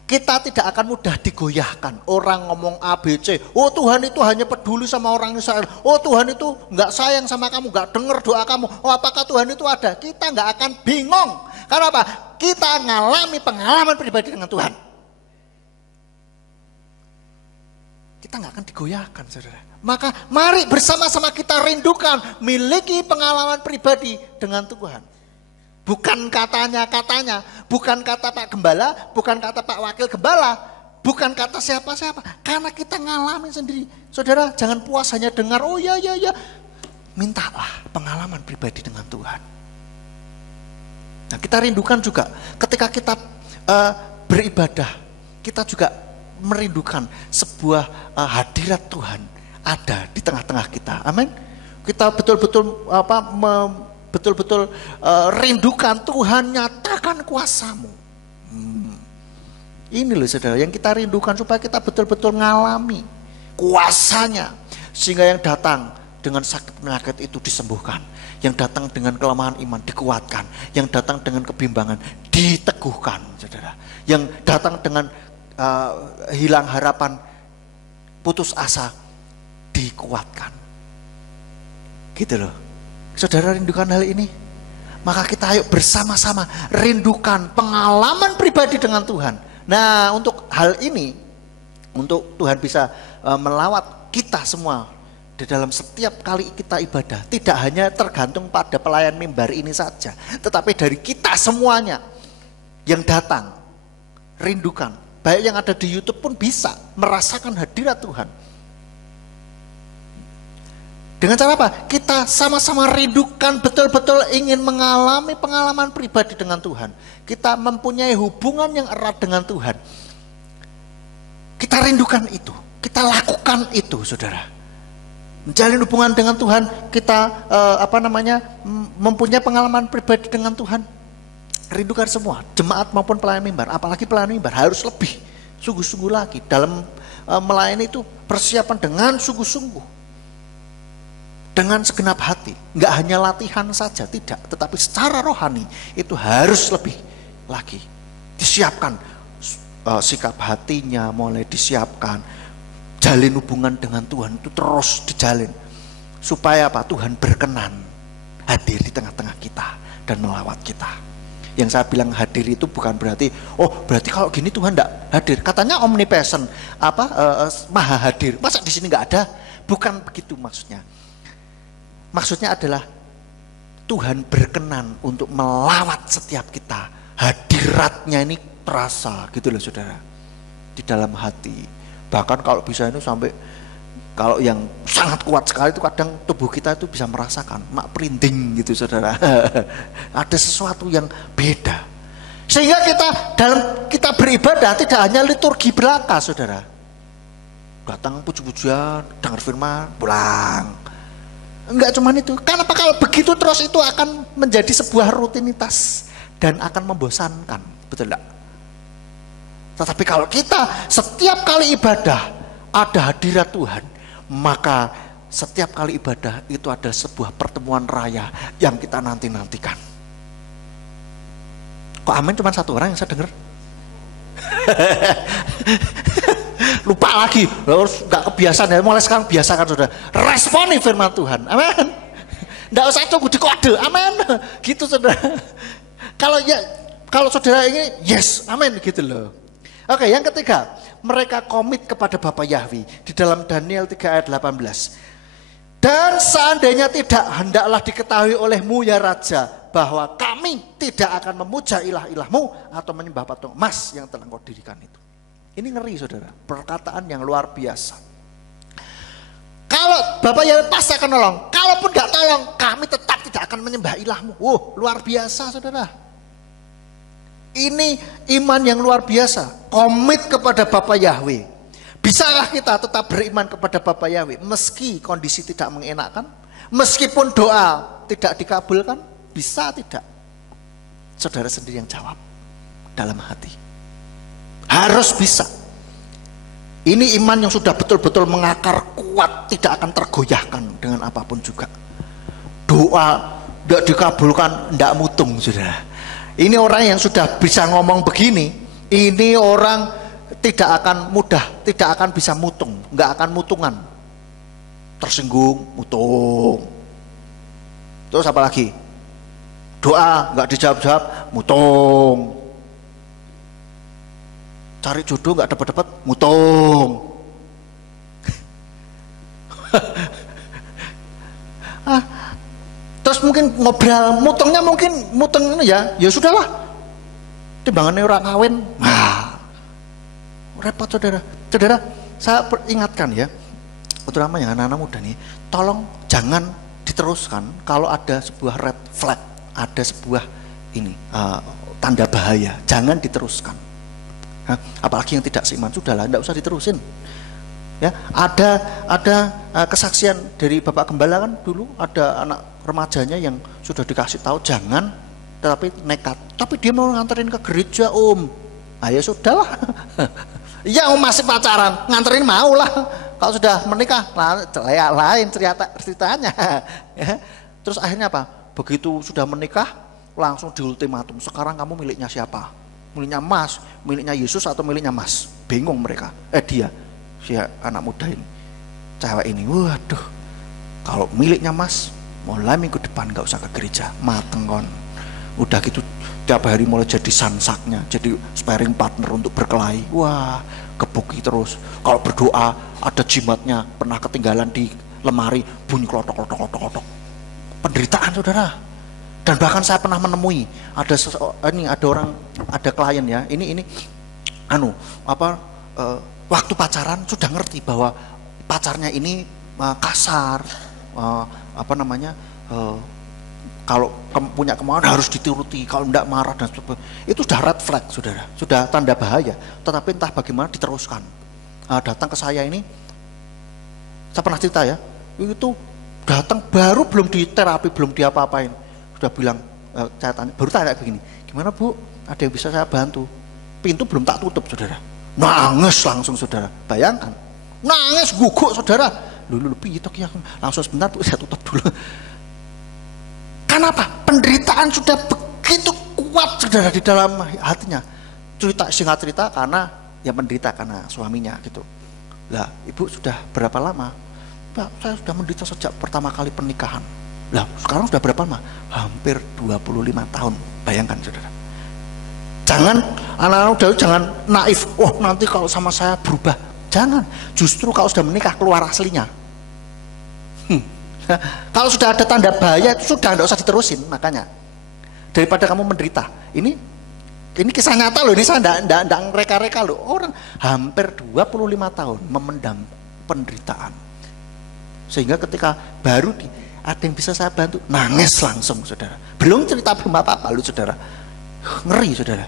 kita tidak akan mudah digoyahkan. Orang ngomong ABC, oh Tuhan itu hanya peduli sama orang Israel, oh Tuhan itu nggak sayang sama kamu, nggak dengar doa kamu, oh apakah Tuhan itu ada? Kita nggak akan bingung. Karena apa? Kita ngalami pengalaman pribadi dengan Tuhan. Kita nggak akan digoyahkan, saudara. Maka mari bersama-sama kita rindukan miliki pengalaman pribadi dengan Tuhan. Bukan katanya, bukan kata Pak Gembala, bukan kata Pak Wakil Gembala, bukan kata siapa-siapa. Karena kita ngalamin sendiri. Saudara, jangan puas hanya dengar, oh ya. mintalah pengalaman pribadi dengan Tuhan. Nah, kita rindukan juga ketika kita beribadah, kita juga merindukan sebuah hadirat Tuhan ada di tengah-tengah kita. Amin. Kita betul-betul betul-betul rindukan Tuhan nyatakan kuasa-Mu. Ini loh saudara yang kita rindukan, supaya kita betul-betul ngalami kuasanya, sehingga yang datang dengan sakit penyakit itu disembuhkan, yang datang dengan kelemahan iman dikuatkan, yang datang dengan kebimbangan diteguhkan, saudara, yang datang dengan hilang harapan, putus asa dikuatkan. Gitu loh. Saudara rindukan hal ini? Maka kita ayo bersama-sama rindukan pengalaman pribadi dengan Tuhan. Nah, untuk hal ini, untuk Tuhan bisa melawat kita semua di dalam setiap kali kita ibadah, tidak hanya tergantung pada pelayan mimbar ini saja, tetapi dari kita semuanya yang datang, rindukan. Baik yang ada di YouTube pun bisa merasakan hadirat Tuhan. Dengan cara apa? Kita sama-sama rindukan, betul-betul ingin mengalami pengalaman pribadi dengan Tuhan. Kita mempunyai hubungan yang erat dengan Tuhan. Kita rindukan itu, kita lakukan itu, saudara. Menjalin hubungan dengan Tuhan, kita mempunyai pengalaman pribadi dengan Tuhan. Rindukan semua, jemaat maupun pelayan mimbar, apalagi pelayan mimbar harus lebih sungguh-sungguh lagi dalam melayani itu, persiapan dengan sungguh-sungguh. Dengan segenap hati, nggak hanya latihan saja, tidak, tetapi secara rohani itu harus lebih lagi disiapkan, sikap hatinya mulai disiapkan, jalin hubungan dengan Tuhan itu terus dijalin, supaya apa? Tuhan berkenan hadir di tengah-tengah kita dan melawat kita. Yang saya bilang hadir itu bukan berarti, berarti kalau gini Tuhan nggak hadir. Katanya omnipresent, maha hadir. Masa di sini nggak ada? Bukan begitu maksudnya. Maksudnya adalah Tuhan berkenan untuk melawat setiap kita. Hadiratnya ini terasa gitu loh saudara, di dalam hati. Bahkan kalau bisa itu sampai, kalau yang sangat kuat sekali itu kadang tubuh kita itu bisa merasakan merinding gitu saudara. Ada sesuatu yang beda. Sehingga kita beribadah tidak hanya liturgi belaka saudara. Datang puji-pujian, dengar firman, pulang. Enggak cuma itu. Kenapa? Kalau begitu terus itu akan menjadi sebuah rutinitas dan akan membosankan, betul enggak? Tetapi kalau kita setiap kali ibadah ada hadirat Tuhan, maka setiap kali ibadah itu ada sebuah pertemuan raya yang kita nanti-nantikan. Kok amin cuma satu orang yang saya dengar? Lupa lagi, harus nggak kebiasaan ya. Mulai sekarang biasakan sudah responi firman Tuhan, amin. Nggak usah tunggu di kode, amin. Gitu saudara. Kalau saudara ini yes, amin gitu loh. Oke, yang ketiga, mereka komit kepada Bapa Yahweh di dalam Daniel 3 ayat 18. Dan seandainya tidak, hendaklah diketahui olehmu ya Raja, bahwa kami tidak akan memuja ilah-ilahmu atau menyembah patung emas yang telah kau dirikan itu. Ini ngeri saudara, perkataan yang luar biasa. Kalau Bapak Yahweh pasti akan nolong, kalaupun gak tolong, kami tetap tidak akan menyembah ilahmu. Luar biasa saudara. Ini iman yang luar biasa, komit kepada Bapak Yahweh. Bisakah kita tetap beriman kepada Bapak Yahweh meski kondisi tidak mengenakan, meskipun doa tidak dikabulkan? Bisa tidak? Saudara sendiri yang jawab dalam hati. Harus bisa. Ini iman yang sudah betul-betul mengakar kuat, tidak akan tergoyahkan dengan apapun juga. Doa tidak dikabulkan, tidak mutung saudara. Ini orang yang sudah bisa ngomong begini, ini orang tidak akan mudah, tidak akan bisa mutung, nggak akan mutungan. Tersinggung, mutung. Terus apa lagi? Doa nggak dijawab-jawab, mutung. Cari jodoh nggak dapat-dapat, mutung. Terus mungkin ngobrol, mutungnya mungkin mutung ya sudahlah. Timbangannya orang kawin, repot saudara. Saudara, saya ingatkan ya, terutama yang anak-anak muda nih, tolong jangan diteruskan kalau ada sebuah red flag, ada sebuah tanda bahaya, jangan diteruskan. Apalagi yang tidak seiman, sudahlah, tidak usah diterusin. Ya, ada kesaksian dari Bapak Gembala kan dulu, ada anak remajanya yang sudah dikasih tahu jangan, tetapi nekat. Tapi dia mau nganterin ke gereja, Om. Ya sudahlah. Ya, Om masih pacaran, nganterin mau lah. Kalau sudah menikah, lain ceritanya. Ya. Terus akhirnya apa? Begitu sudah menikah, langsung diultimatum. Sekarang kamu miliknya siapa? Miliknya Mas, miliknya Yesus atau miliknya Mas? Bingung mereka. Dia, si anak muda ini, cewek ini. Waduh, kalau miliknya Mas, mulai minggu depan gak usah ke gereja, mateng kon. Udah gitu tiap hari mulai jadi sansaknya, jadi sparring partner untuk berkelahi. Wah, kebuki terus. Kalau berdoa ada jimatnya pernah ketinggalan di lemari, bunyi klotok. Penderitaan, saudara. Dan bahkan saya pernah menemui ada klien ya. Ini waktu pacaran sudah ngerti bahwa pacarnya ini kasar, kalau punya kemauan harus dituruti, kalau tidak marah dan sebagainya. Itu sudah red flag, saudara, sudah tanda bahaya. Tetapi entah bagaimana diteruskan. Datang ke saya ini, saya pernah cerita ya, itu datang baru belum diterapi, belum diapa-apain, sudah bilang, saya baru tanya begini, gimana Bu, ada yang bisa saya bantu? Pintu belum tak tutup, saudara, nangis langsung, saudara, bayangkan, nangis guguk, saudara. Lebih itu langsung sebentar Bu, saya tutup dulu. Kenapa? Penderitaan sudah begitu kuat, saudara, di dalam hatinya. Singkat cerita, karena ya menderita karena suaminya gitu. Lah, Ibu sudah berapa lama? Pak, saya sudah menderita sejak pertama kali pernikahan. Lah, sekarang sudah berapa lama? Hampir 25 tahun. Bayangkan, saudara. Jangan, anak-anak dulu jangan naif. Wah, nanti kalau sama saya berubah. Jangan. Justru kalau sudah menikah, keluar aslinya. Kalau sudah ada tanda bahaya, itu sudah tidak usah diterusin. Makanya, daripada kamu menderita. Ini kisah nyata loh. Ini saya tidak ngereka-reka loh. Orang hampir 25 tahun memendam penderitaan. Sehingga ketika baru ada yang bisa saya bantu, nangis langsung, saudara. Belum cerita belum apa-apa loh, saudara. Ngeri, saudara.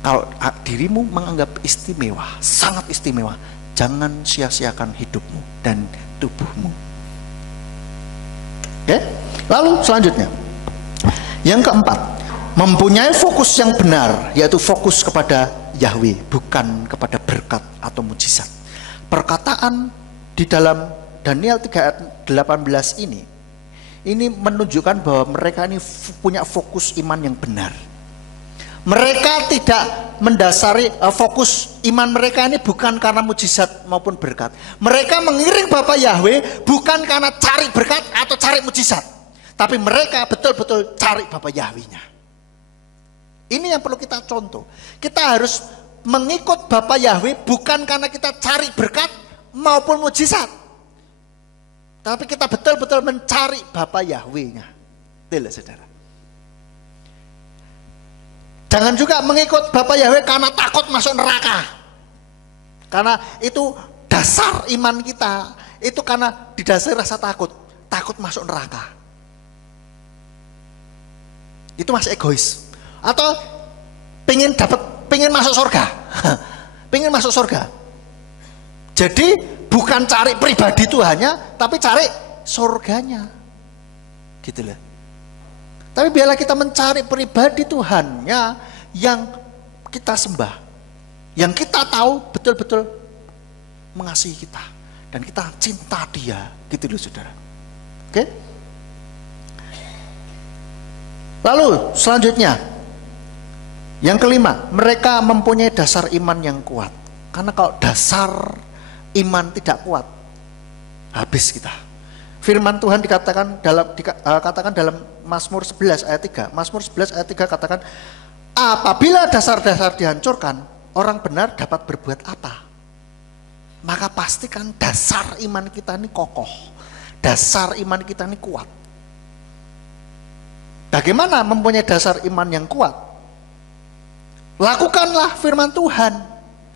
Kalau dirimu menganggap istimewa, sangat istimewa, jangan sia-siakan hidupmu dan tubuhmu. Oke? Lalu selanjutnya, yang keempat, mempunyai fokus yang benar, yaitu fokus kepada Yahweh, bukan kepada berkat atau mujizat. Perkataan di dalam Daniel 3 ayat 18 ini menunjukkan bahwa mereka ini punya fokus iman yang benar. Mereka tidak mendasari fokus iman mereka ini bukan karena mujizat maupun berkat. Mereka mengiring Bapa Yahweh bukan karena cari berkat atau cari mujizat, tapi mereka betul-betul cari Bapa Yahweh-nya. Ini yang perlu kita contoh. Kita harus mengikut Bapa Yahweh bukan karena kita cari berkat maupun mujizat, tapi kita betul-betul mencari Bapa Yahweh-nya. Tidak, saudara. Jangan juga mengikut Bapa Yahweh karena takut masuk neraka. Karena itu dasar iman kita. Itu karena didasari rasa takut masuk neraka. Itu masih egois. Atau pengen masuk surga. Pengen masuk surga. Jadi bukan cari pribadi Tuhannya, tapi cari surganya. Gitu loh. Tapi biarlah kita mencari pribadi Tuhannya yang kita sembah, yang kita tahu betul-betul mengasihi kita dan kita cinta Dia, gitu loh, saudara. Oke? Lalu selanjutnya, yang kelima, mereka mempunyai dasar iman yang kuat. Karena kalau dasar iman tidak kuat, habis kita. Firman Tuhan katakan dalam Mazmur 11 ayat 3. Mazmur 11 ayat 3 katakan, apabila dasar-dasar dihancurkan, orang benar dapat berbuat apa? Maka pastikan dasar iman kita ini kokoh. Dasar iman kita ini kuat. Bagaimana mempunyai dasar iman yang kuat? Lakukanlah firman Tuhan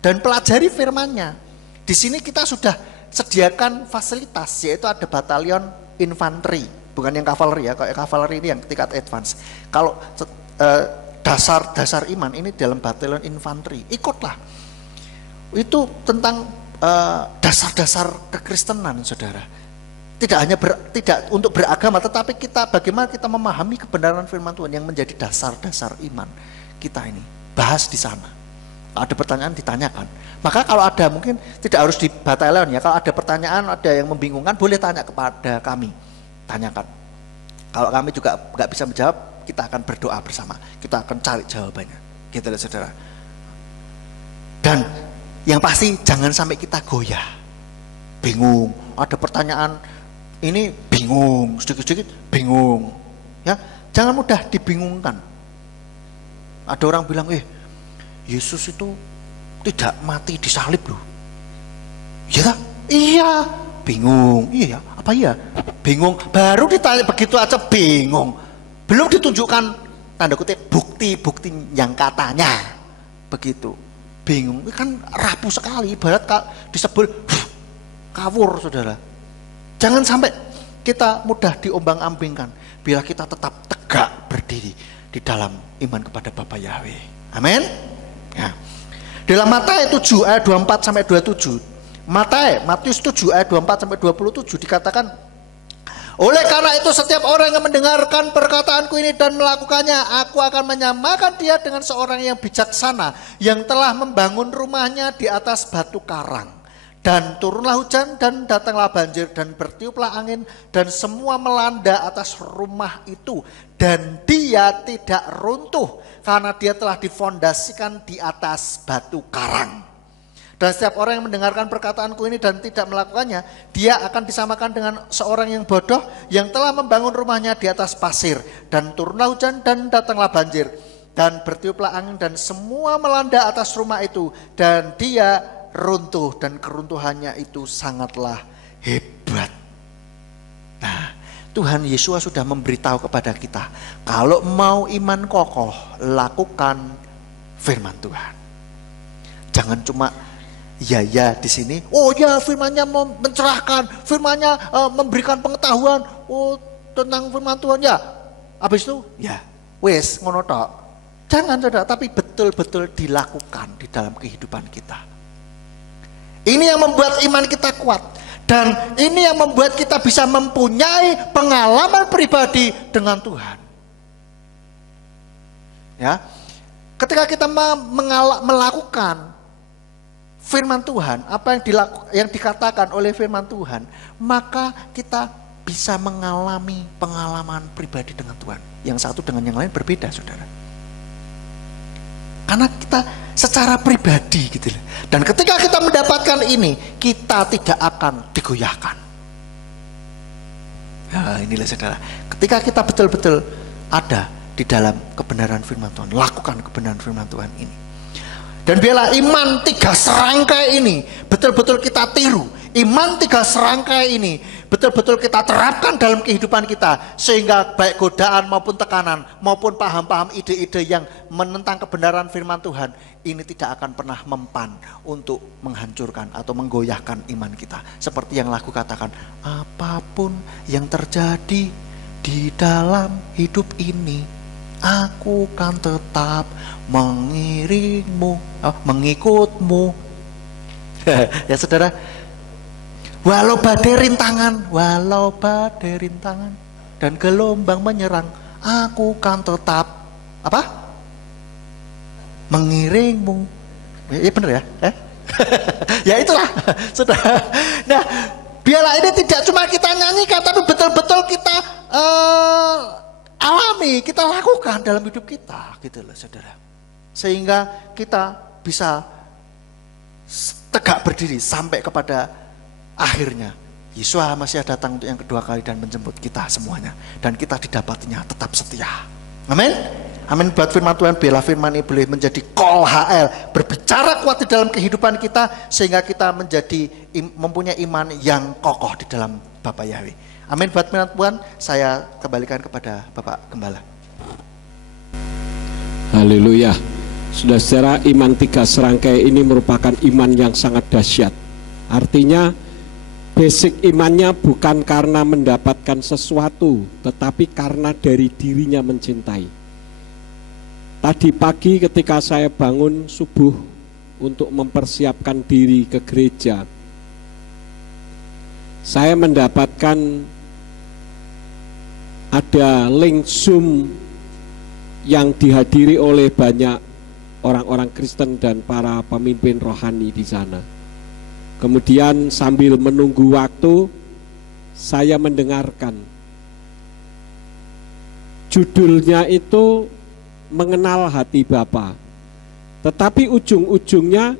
dan pelajari firman-Nya. Di sini kita sudah sediakan fasilitas, yaitu ada batalion infanteri, bukan yang kavaleri ya. Kalau kavaleri ini yang tingkat advance. Kalau dasar iman ini dalam batalion infanteri, ikutlah. Itu tentang dasar-dasar kekristenan, saudara. Tidak hanya tidak untuk beragama, tetapi kita bagaimana kita memahami kebenaran firman Tuhan yang menjadi dasar-dasar iman kita ini. Bahas di sana. Kalau ada pertanyaan ditanyakan. Maka kalau ada, mungkin tidak harus di batalion ya. Kalau ada pertanyaan, ada yang membingungkan, boleh tanya kepada kami. Tanyakan. Kalau kami juga nggak bisa menjawab, kita akan berdoa bersama. Kita akan cari jawabannya. Gitu loh, saudara. Dan yang pasti jangan sampai kita goyah. Bingung. Ada pertanyaan ini bingung, sedikit-sedikit bingung. Ya, jangan mudah dibingungkan. Ada orang bilang, Yesus itu tidak mati disalib loh. Ya, iya, bingung. Iya, apa iya? Bingung. Baru ditanya begitu aja bingung. Belum ditunjukkan tanda kutip bukti-bukti yang katanya begitu. Bingung. Ini kan rapuh sekali. Ibarat disebul kawur, saudara. Jangan sampai kita mudah diombang-ambingkan. Bila kita tetap tegak berdiri di dalam iman kepada Bapa Yahweh. Amin. Ya. Dalam Matius 7 ayat 24 sampai 27. Matius 7 ayat 24 sampai 27 dikatakan, oleh karena itu setiap orang yang mendengarkan perkataanku ini dan melakukannya, aku akan menyamakan dia dengan seorang yang bijaksana yang telah membangun rumahnya di atas batu karang. Dan turunlah hujan dan datanglah banjir dan bertiuplah angin dan semua melanda atas rumah itu. Dan dia tidak runtuh karena dia telah difondasikan di atas batu karang. Dan setiap orang yang mendengarkan perkataanku ini dan tidak melakukannya, dia akan disamakan dengan seorang yang bodoh yang telah membangun rumahnya di atas pasir. Dan turunlah hujan dan datanglah banjir dan bertiuplah angin dan semua melanda atas rumah itu. Dan dia runtuh dan keruntuhannya itu sangatlah hebat. Nah, Tuhan Yesus sudah memberitahu kepada kita, kalau mau iman kokoh, lakukan firman Tuhan. Jangan cuma ya di sini, oh ya firmannya mencerahkan, firmannya memberikan pengetahuan tentang firman Tuhan ya. Habis itu ya wes ngono tok. Jangan, saudara, tapi betul-betul dilakukan di dalam kehidupan kita. Ini yang membuat iman kita kuat. Dan ini yang membuat kita bisa mempunyai pengalaman pribadi dengan Tuhan. Ya, ketika kita melakukan firman Tuhan, apa yang dikatakan oleh firman Tuhan, maka kita bisa mengalami pengalaman pribadi dengan Tuhan. Yang satu dengan yang lain berbeda, saudara. Karena kita secara pribadi gitu loh. Dan ketika kita mendapatkan ini, kita tidak akan digoyahkan. Ya, inilah saudara. Ketika kita betul-betul ada di dalam kebenaran firman Tuhan, lakukan kebenaran firman Tuhan ini. Dan biarlah iman 3 serangkai ini betul-betul kita tiru. Iman 3 serangkai ini betul-betul kita terapkan dalam kehidupan kita, sehingga baik godaan maupun tekanan maupun paham-paham ide-ide yang menentang kebenaran firman Tuhan ini tidak akan pernah mempan untuk menghancurkan atau menggoyahkan iman kita. Seperti yang lagu katakan, apapun yang terjadi di dalam hidup ini, aku kan tetap mengikutmu. Ya saudara, walau badai rintangan dan gelombang menyerang, aku kan tetap mengiringmu. Ya benar ya? Ya itulah, saudara. Nah, biarlah ini tidak cuma kita nyanyikan, tapi betul-betul kita alami, kita lakukan dalam hidup kita, gitu loh, saudara. Sehingga kita bisa tegak berdiri sampai kepada akhirnya Yesus masih datang untuk yang kedua kali dan menjemput kita semuanya, dan kita didapatinya tetap setia. Amin. Amin. Buat firman Tuhan, biarlah firman ini boleh menjadi kol HL, berbicara kuat di dalam kehidupan kita, sehingga kita mempunyai iman yang kokoh di dalam Bapa Yahweh. Amin. Buat firman Tuhan, saya kembalikan kepada Bapak Gembala. Haleluya. Sudah, secara iman 3 serangkai ini merupakan iman yang sangat dahsyat. Artinya basic imannya bukan karena mendapatkan sesuatu, tetapi karena dari dirinya mencintai. Tadi pagi ketika saya bangun subuh untuk mempersiapkan diri ke gereja, saya mendapatkan ada link Zoom yang dihadiri oleh banyak orang-orang Kristen dan para pemimpin rohani di sana. Kemudian sambil menunggu waktu, saya mendengarkan. Judulnya itu Mengenal Hati Bapa. Tetapi ujung-ujungnya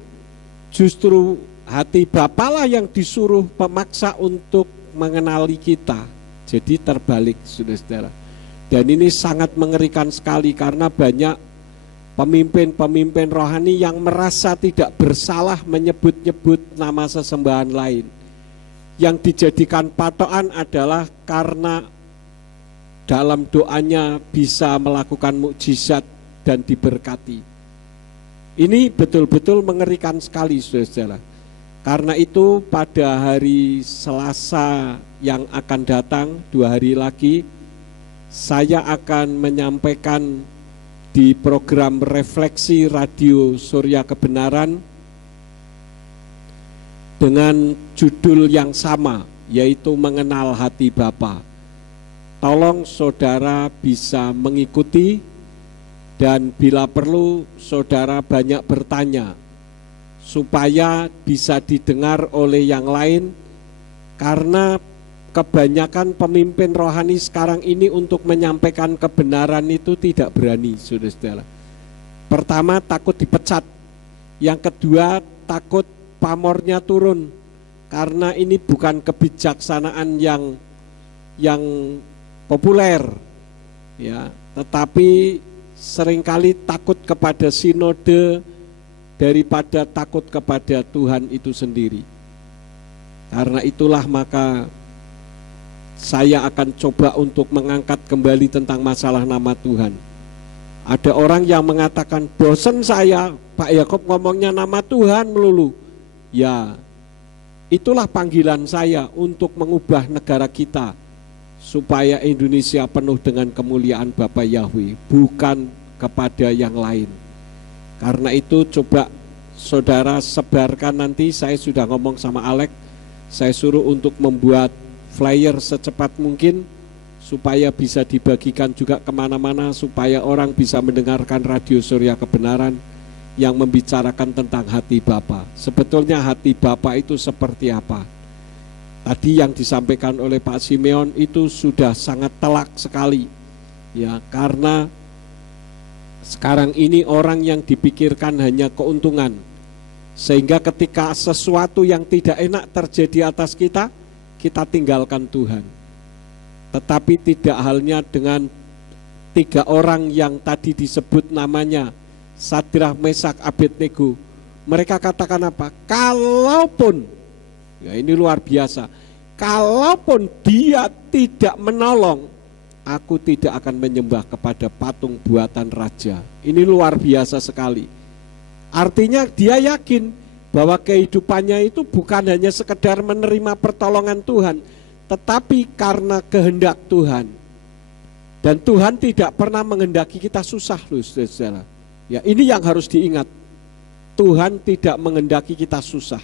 justru hati Bapa lah yang disuruh pemaksa untuk mengenali kita. Jadi terbalik, saudara-saudara. Dan ini sangat mengerikan sekali karena banyak pemimpin-pemimpin rohani yang merasa tidak bersalah menyebut-nyebut nama sesembahan lain. Yang dijadikan patokan adalah karena dalam doanya bisa melakukan mukjizat dan diberkati. Ini betul-betul mengerikan sekali, saudara-saudara. Karena itu pada hari Selasa yang akan datang, 2 hari lagi, saya akan menyampaikan di program Refleksi Radio Surya Kebenaran dengan judul yang sama, yaitu Mengenal Hati Bapa. Tolong saudara bisa mengikuti dan bila perlu saudara banyak bertanya supaya bisa didengar oleh yang lain, karena kebanyakan pemimpin rohani sekarang ini untuk menyampaikan kebenaran itu tidak berani, saudara-saudara. Pertama, takut dipecat. Yang kedua, takut pamornya turun, karena ini bukan kebijaksanaan yang populer, ya, tetapi seringkali takut kepada sinode daripada takut kepada Tuhan itu sendiri. Karena itulah maka saya akan coba untuk mengangkat kembali tentang masalah nama Tuhan. Ada orang yang mengatakan, bosan saya, Pak Yakob ngomongnya nama Tuhan melulu. Ya, itulah panggilan saya untuk mengubah negara kita supaya Indonesia penuh dengan kemuliaan Bapa Yahweh, bukan kepada yang lain. Karena itu coba saudara sebarkan, nanti saya sudah ngomong sama Alex, saya suruh untuk membuat flyer secepat mungkin supaya bisa dibagikan juga kemana-mana, supaya orang bisa mendengarkan Radio Surya Kebenaran yang membicarakan tentang hati Bapa. Sebetulnya hati Bapa itu seperti apa? Tadi yang disampaikan oleh Pak Simeon itu sudah sangat telak sekali, ya, karena sekarang ini orang yang dipikirkan hanya keuntungan, sehingga ketika sesuatu yang tidak enak terjadi atas kita, kita tinggalkan Tuhan. Tetapi tidak halnya dengan 3 orang yang tadi disebut namanya, Sadrah, Mesak, Abednego. Mereka katakan apa? Kalaupun, ya ini luar biasa, kalaupun dia tidak menolong, aku tidak akan menyembah kepada patung buatan raja. Ini luar biasa sekali. Artinya dia yakin bahwa kehidupannya itu bukan hanya sekedar menerima pertolongan Tuhan, tetapi karena kehendak Tuhan. Dan Tuhan tidak pernah menghendaki kita susah, loh, saudara. Ya, ini yang harus diingat. Tuhan tidak menghendaki kita susah.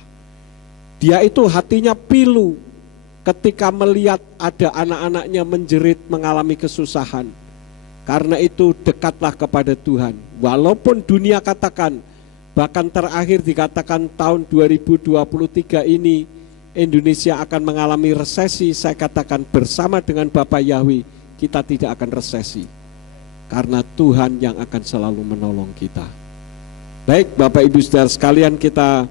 Dia itu hatinya pilu ketika melihat ada anak-anaknya menjerit mengalami kesusahan. Karena itu dekatlah kepada Tuhan. Walaupun dunia katakan, bahkan terakhir dikatakan tahun 2023 ini Indonesia akan mengalami resesi, saya katakan bersama dengan Bapa Yahweh kita tidak akan resesi. Karena Tuhan yang akan selalu menolong kita. Baik Bapak Ibu Saudara sekalian, kita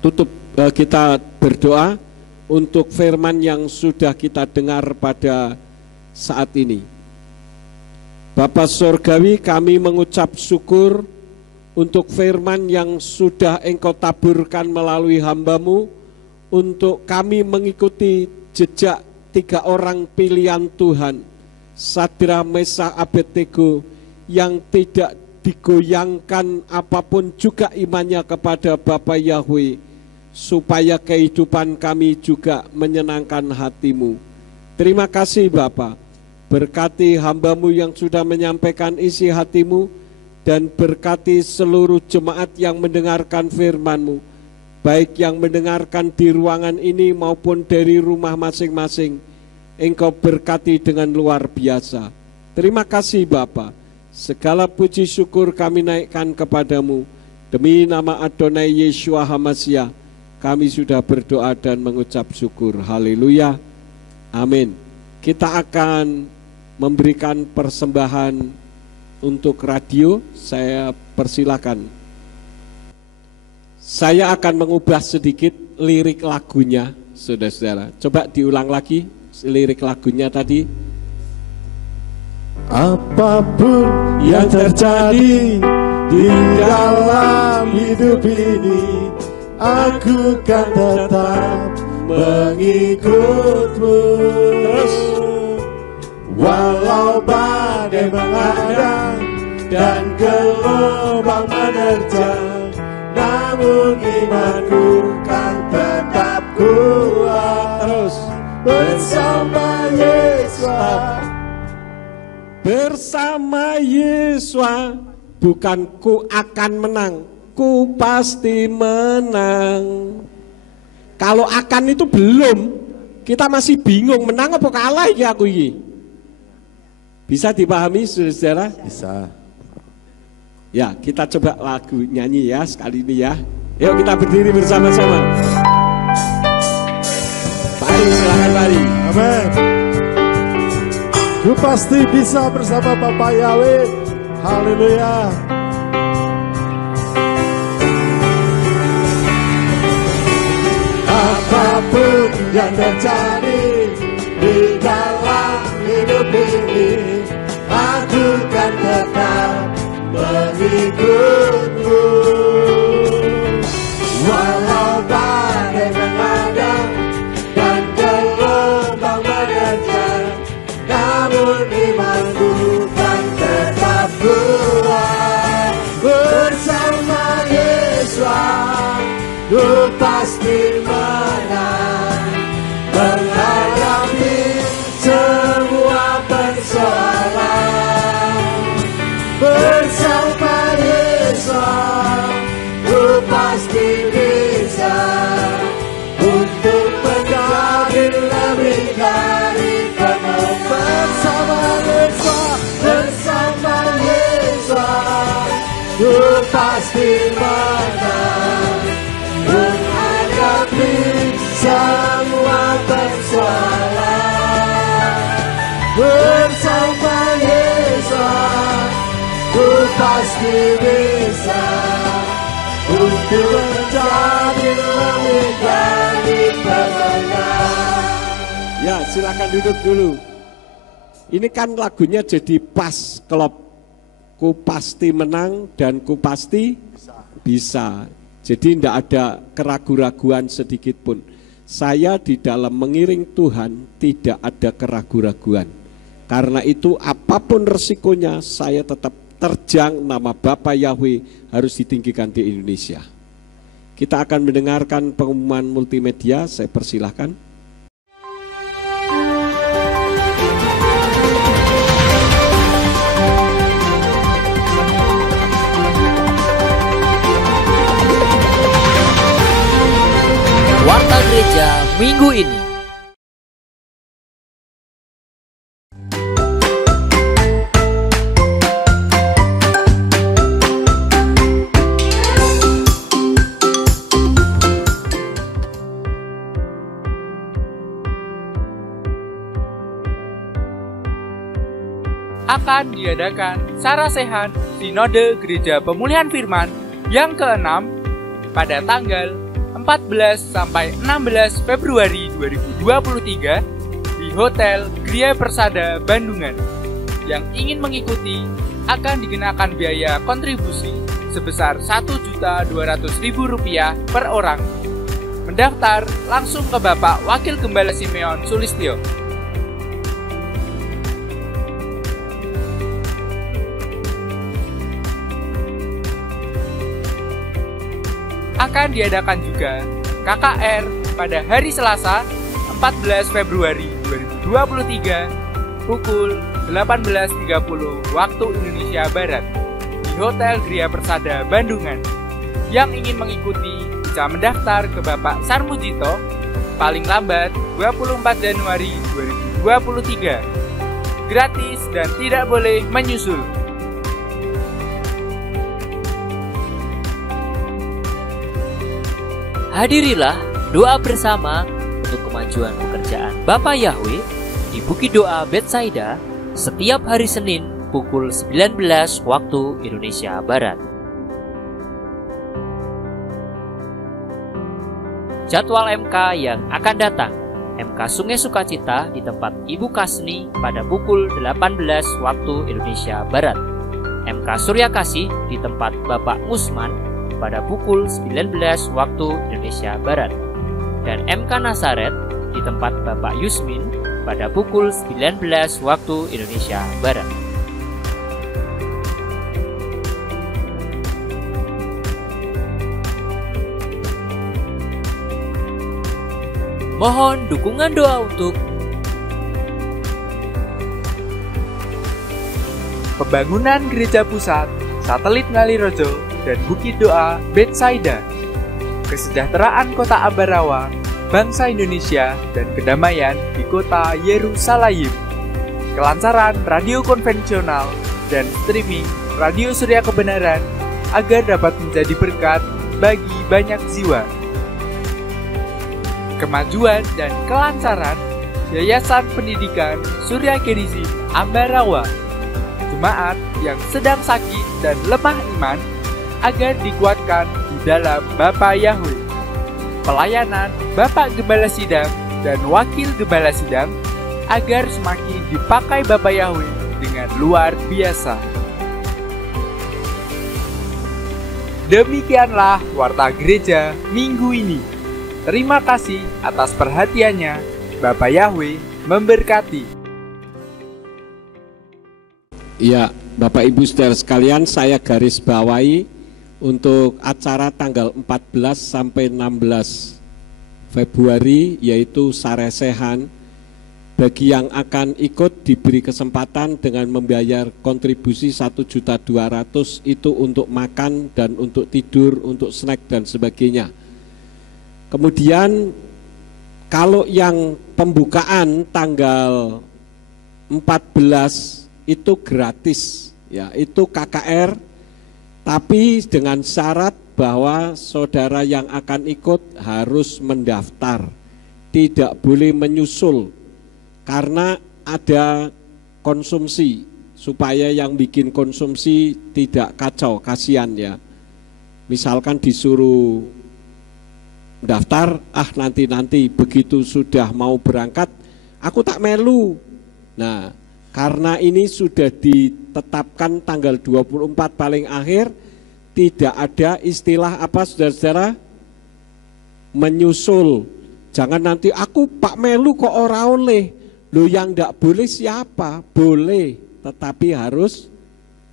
tutup, kita berdoa untuk firman yang sudah kita dengar pada saat ini. Bapa Surgawi, kami mengucap syukur untuk firman yang sudah Engkau taburkan melalui hamba-Mu, untuk kami mengikuti jejak 3 orang pilihan Tuhan, Sadrah, Mesak, Abednego, yang tidak digoyangkan apapun juga imannya kepada Bapa Yahweh, supaya kehidupan kami juga menyenangkan hati-Mu. Terima kasih Bapa, berkati hamba-Mu yang sudah menyampaikan isi hati-Mu, dan berkati seluruh jemaat yang mendengarkan firman-Mu, baik yang mendengarkan di ruangan ini maupun dari rumah masing-masing. Engkau berkati dengan luar biasa. Terima kasih Bapa, segala puji syukur kami naikkan kepadamu. Demi nama Adonai Yeshua HaMashiach, kami sudah berdoa dan mengucap syukur. Haleluya. Amin. Kita akan memberikan persembahan untuk radio. Saya persilakan. Saya akan mengubah sedikit lirik lagunya, saudara-saudara. Coba diulang lagi lirik lagunya tadi. Apapun yang terjadi di dalam hidup ini, aku kan tetap mengikutmu. Terus, walau badai menghadang dan gelombang menerjang, namun imanku kan tetap kuat. terus. Bersama Yesus. Bersama Yesus, bukan ku akan menang, ku pasti menang. Kalau akan itu belum, kita masih bingung menang apa kalah ya aku ini. Bisa dipahami saudara-saudara? Bisa. Ya, kita coba lagu nyanyi ya sekali ini ya. Yuk kita berdiri bersama-sama. Mari silakan mari. Amin. Ku pasti bisa bersama Bapak Yahweh. Haleluya. Apapun yang terjadi di dalam hidup ini, aku kan tetap mengikutmu. Walau badai menghadang dan gelombang menerjang, namun imanku kan tetap kuat. Bersama Yesus, ku pasti menang, menghadapi semua persoalan. Bersama Yesus, ku pasti bisa untuk menjadi lebih dari penuh. Bersama Yesus, bersama Yesus, ku pasti menang, menghadapi semua persoalan. Bersama Yesus, ku pasti bisa untuk menjadi lebih dari pemenang. Ya, silakan duduk dulu. Ini kan lagunya jadi pas klop. Ku pasti menang dan ku pasti bisa. Jadi tidak ada keraguan-raguan sedikit pun. Saya di dalam mengiring Tuhan tidak ada keraguan-raguan. Karena itu apapun resikonya saya tetap terjang nama Bapa Yahweh harus ditinggikan di Indonesia. Kita akan mendengarkan pengumuman multimedia, saya persilahkan. Warta Gereja minggu ini. Akan diadakan Sarasehan Sinode Gereja Pemulihan Firman yang ke-6 pada tanggal 14 sampai 16 Februari 2023 di Hotel Gria Persada Bandungan. Yang ingin mengikuti akan dikenakan biaya kontribusi sebesar Rp1.200.000 per orang. Mendaftar langsung ke Bapak Wakil Gembala Simeon Sulistyo. Akan diadakan juga KKR pada hari Selasa 14 Februari 2023 pukul 18.30 waktu Indonesia Barat di Hotel Gria Persada Bandungan. Yang ingin mengikuti bisa mendaftar ke Bapak Sarmujito paling lambat 24 Januari 2023. Gratis dan tidak boleh menyusul. Hadirilah doa bersama untuk kemajuan pekerjaan Bapak Yahweh di Bukit Doa Betsaida setiap hari Senin pukul 19 waktu Indonesia Barat. Jadwal MK yang akan datang: MK Sungai Sukacita di tempat Ibu Kasni pada pukul 18 waktu Indonesia Barat. MK Surya Kasih di tempat Bapak Musman pada pukul 19 waktu Indonesia Barat. Dan MK Nasaret di tempat Bapak Yusmin pada pukul 19 waktu Indonesia Barat. Mohon dukungan doa untuk pembangunan Gereja Pusat, Satelit Ngalirejo, dan Bukit Doa Betsaida, kesejahteraan Kota Ambarawa, bangsa Indonesia, dan kedamaian di Kota Yerusalem, kelancaran radio konvensional dan streaming Radio Surya Kebenaran agar dapat menjadi berkat bagi banyak jiwa. Kemajuan dan kelancaran Yayasan Pendidikan Surya Gerizim Ambarawa, jemaat yang sedang sakit dan lemah iman agar dikuatkan di dalam Bapa Yahweh. Pelayanan Bapak Gembala Sidang dan Wakil Gembala Sidang agar semakin dipakai Bapa Yahweh dengan luar biasa. Demikianlah Warta Gereja minggu ini. Terima kasih atas perhatiannya. Bapa Yahweh memberkati. Ya, Bapak Ibu Saudara sekalian, saya garis bawahi untuk acara tanggal 14 sampai 16 Februari yaitu saresehan. Bagi yang akan ikut diberi kesempatan dengan membayar kontribusi 1.200.000 itu untuk makan dan untuk tidur, untuk snack dan sebagainya. Kemudian kalau yang pembukaan tanggal 14 itu gratis, ya itu KKR, tapi dengan syarat bahwa saudara yang akan ikut harus mendaftar, tidak boleh menyusul karena ada konsumsi, supaya yang bikin konsumsi tidak kacau, kasihan ya. Misalkan disuruh daftar, nanti begitu sudah mau berangkat, aku tak melu. Nah, karena ini sudah ditetapkan tanggal 24 paling akhir, tidak ada istilah apa saudara-saudara menyusul. Jangan nanti aku Pak melu kok ora oleh. Loh, yang tidak boleh siapa? Boleh, tetapi harus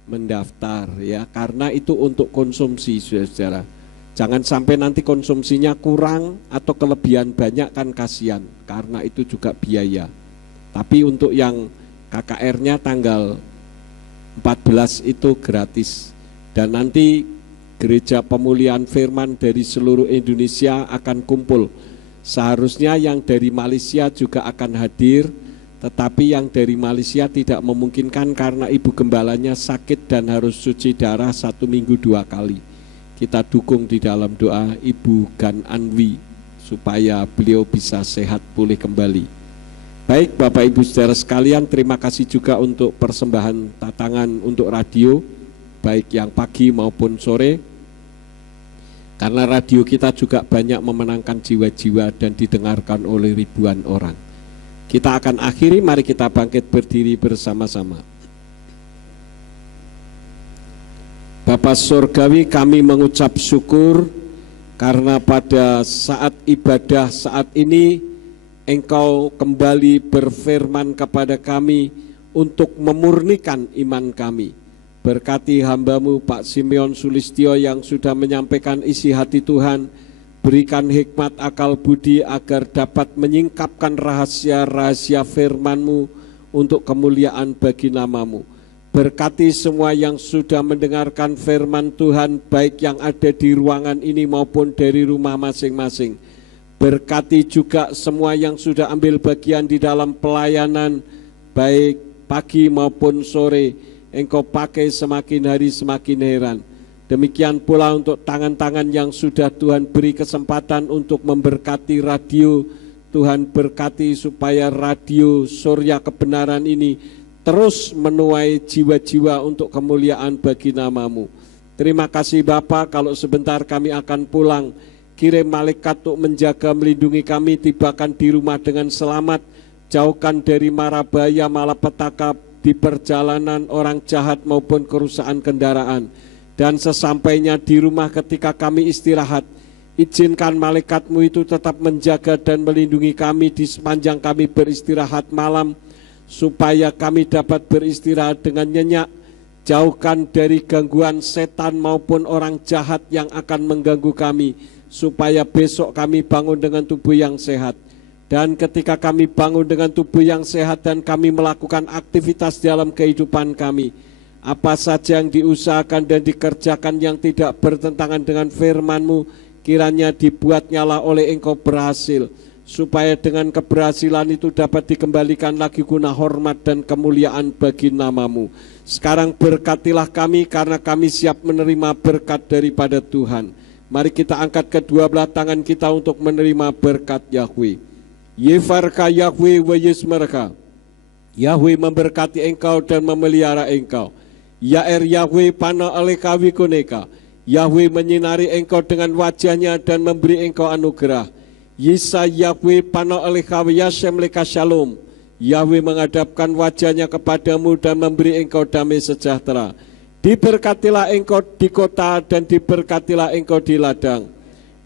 mendaftar ya, karena itu untuk konsumsi saudara-saudara. Jangan sampai nanti konsumsinya kurang atau kelebihan banyak, kan kasihan, karena itu juga biaya. Tapi untuk yang KKR-nya tanggal 14 itu gratis. Dan nanti Gereja Pemulihan Firman dari seluruh Indonesia akan kumpul. Seharusnya yang dari Malaysia juga akan hadir, tetapi yang dari Malaysia tidak memungkinkan karena ibu gembalanya sakit dan harus cuci darah 1 minggu 2 kali. Kita dukung di dalam doa Ibu Gan Anwi supaya beliau bisa sehat pulih kembali. Baik Bapak Ibu Saudara sekalian, terima kasih juga untuk persembahan tatangan untuk radio, baik yang pagi maupun sore. Karena radio kita juga banyak memenangkan jiwa-jiwa dan didengarkan oleh ribuan orang. Kita akan akhiri, mari kita bangkit berdiri bersama-sama. Bapa Surgawi, kami mengucap syukur karena pada saat ibadah saat ini Engkau kembali berfirman kepada kami untuk memurnikan iman kami. Berkati hamba-Mu Pak Simeon Sulistyo yang sudah menyampaikan isi hati Tuhan. Berikan hikmat akal budi agar dapat menyingkapkan rahasia-rahasia firman-Mu untuk kemuliaan bagi nama-Mu. Berkati semua yang sudah mendengarkan firman Tuhan, baik yang ada di ruangan ini maupun dari rumah masing-masing. Berkati juga semua yang sudah ambil bagian di dalam pelayanan, baik pagi maupun sore. Engkau pakai semakin hari semakin heran. Demikian pula untuk tangan-tangan yang sudah Tuhan beri kesempatan untuk memberkati radio. Tuhan berkati supaya radio Surya Kebenaran ini terus menuai jiwa-jiwa untuk kemuliaan bagi nama-Mu. Terima kasih Bapa, kalau sebentar kami akan pulang. Kirim malaikat untuk menjaga melindungi kami, tibakan di rumah dengan selamat. Jauhkan dari mara bahaya malapetaka di perjalanan orang jahat maupun kerusakan kendaraan. Dan sesampainya di rumah ketika kami istirahat, izinkan malaikat-Mu itu tetap menjaga dan melindungi kami di sepanjang kami beristirahat malam, supaya kami dapat beristirahat dengan nyenyak. Jauhkan dari gangguan setan maupun orang jahat yang akan mengganggu kami, supaya besok kami bangun dengan tubuh yang sehat. Dan ketika kami bangun dengan tubuh yang sehat dan kami melakukan aktivitas dalam kehidupan kami, apa saja yang diusahakan dan dikerjakan yang tidak bertentangan dengan firman-Mu, kiranya dibuat nyala oleh Engkau berhasil, supaya dengan keberhasilan itu dapat dikembalikan lagi guna hormat dan kemuliaan bagi nama-Mu. Sekarang berkatilah kami, karena kami siap menerima berkat daripada Tuhan. Mari kita angkat kedua belah tangan kita untuk menerima berkat Yahweh. Yefarka Yahweh wa yismerka. Yahweh memberkati engkau dan memelihara engkau. Yair Yahweh pana aleka wikuneka. Yahweh menyinari engkau dengan wajahnya dan memberi engkau anugerah. Yisa Yahweh pana aleka yashem leka shalom. Yahweh menghadapkan wajahnya kepadamu dan memberi engkau damai sejahtera. Diberkatilah engkau di kota dan diberkatilah engkau di ladang.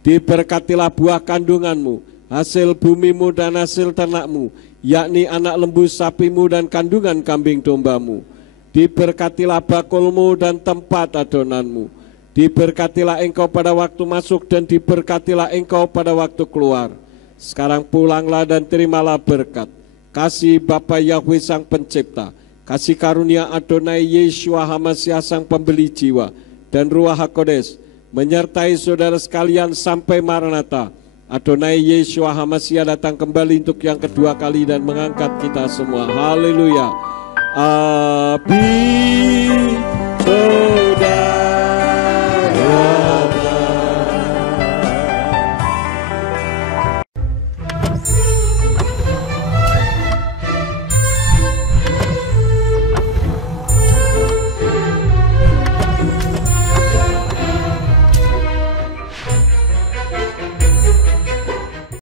Diberkatilah buah kandunganmu, hasil bumimu dan hasil ternakmu, yakni anak lembu sapimu dan kandungan kambing dombamu. Diberkatilah bakulmu dan tempat adonanmu. Diberkatilah engkau pada waktu masuk dan diberkatilah engkau pada waktu keluar. Sekarang pulanglah dan terimalah berkat. Kasih Bapa Yahweh Sang Pencipta, kasih karunia Adonai Yeshua HaMasiah Sang Pembeli jiwa, dan Ruach HaKodes menyertai saudara sekalian sampai Maranatha. Adonai Yeshua HaMasiah datang kembali untuk yang kedua kali dan mengangkat kita semua. Haleluya. Abi saudara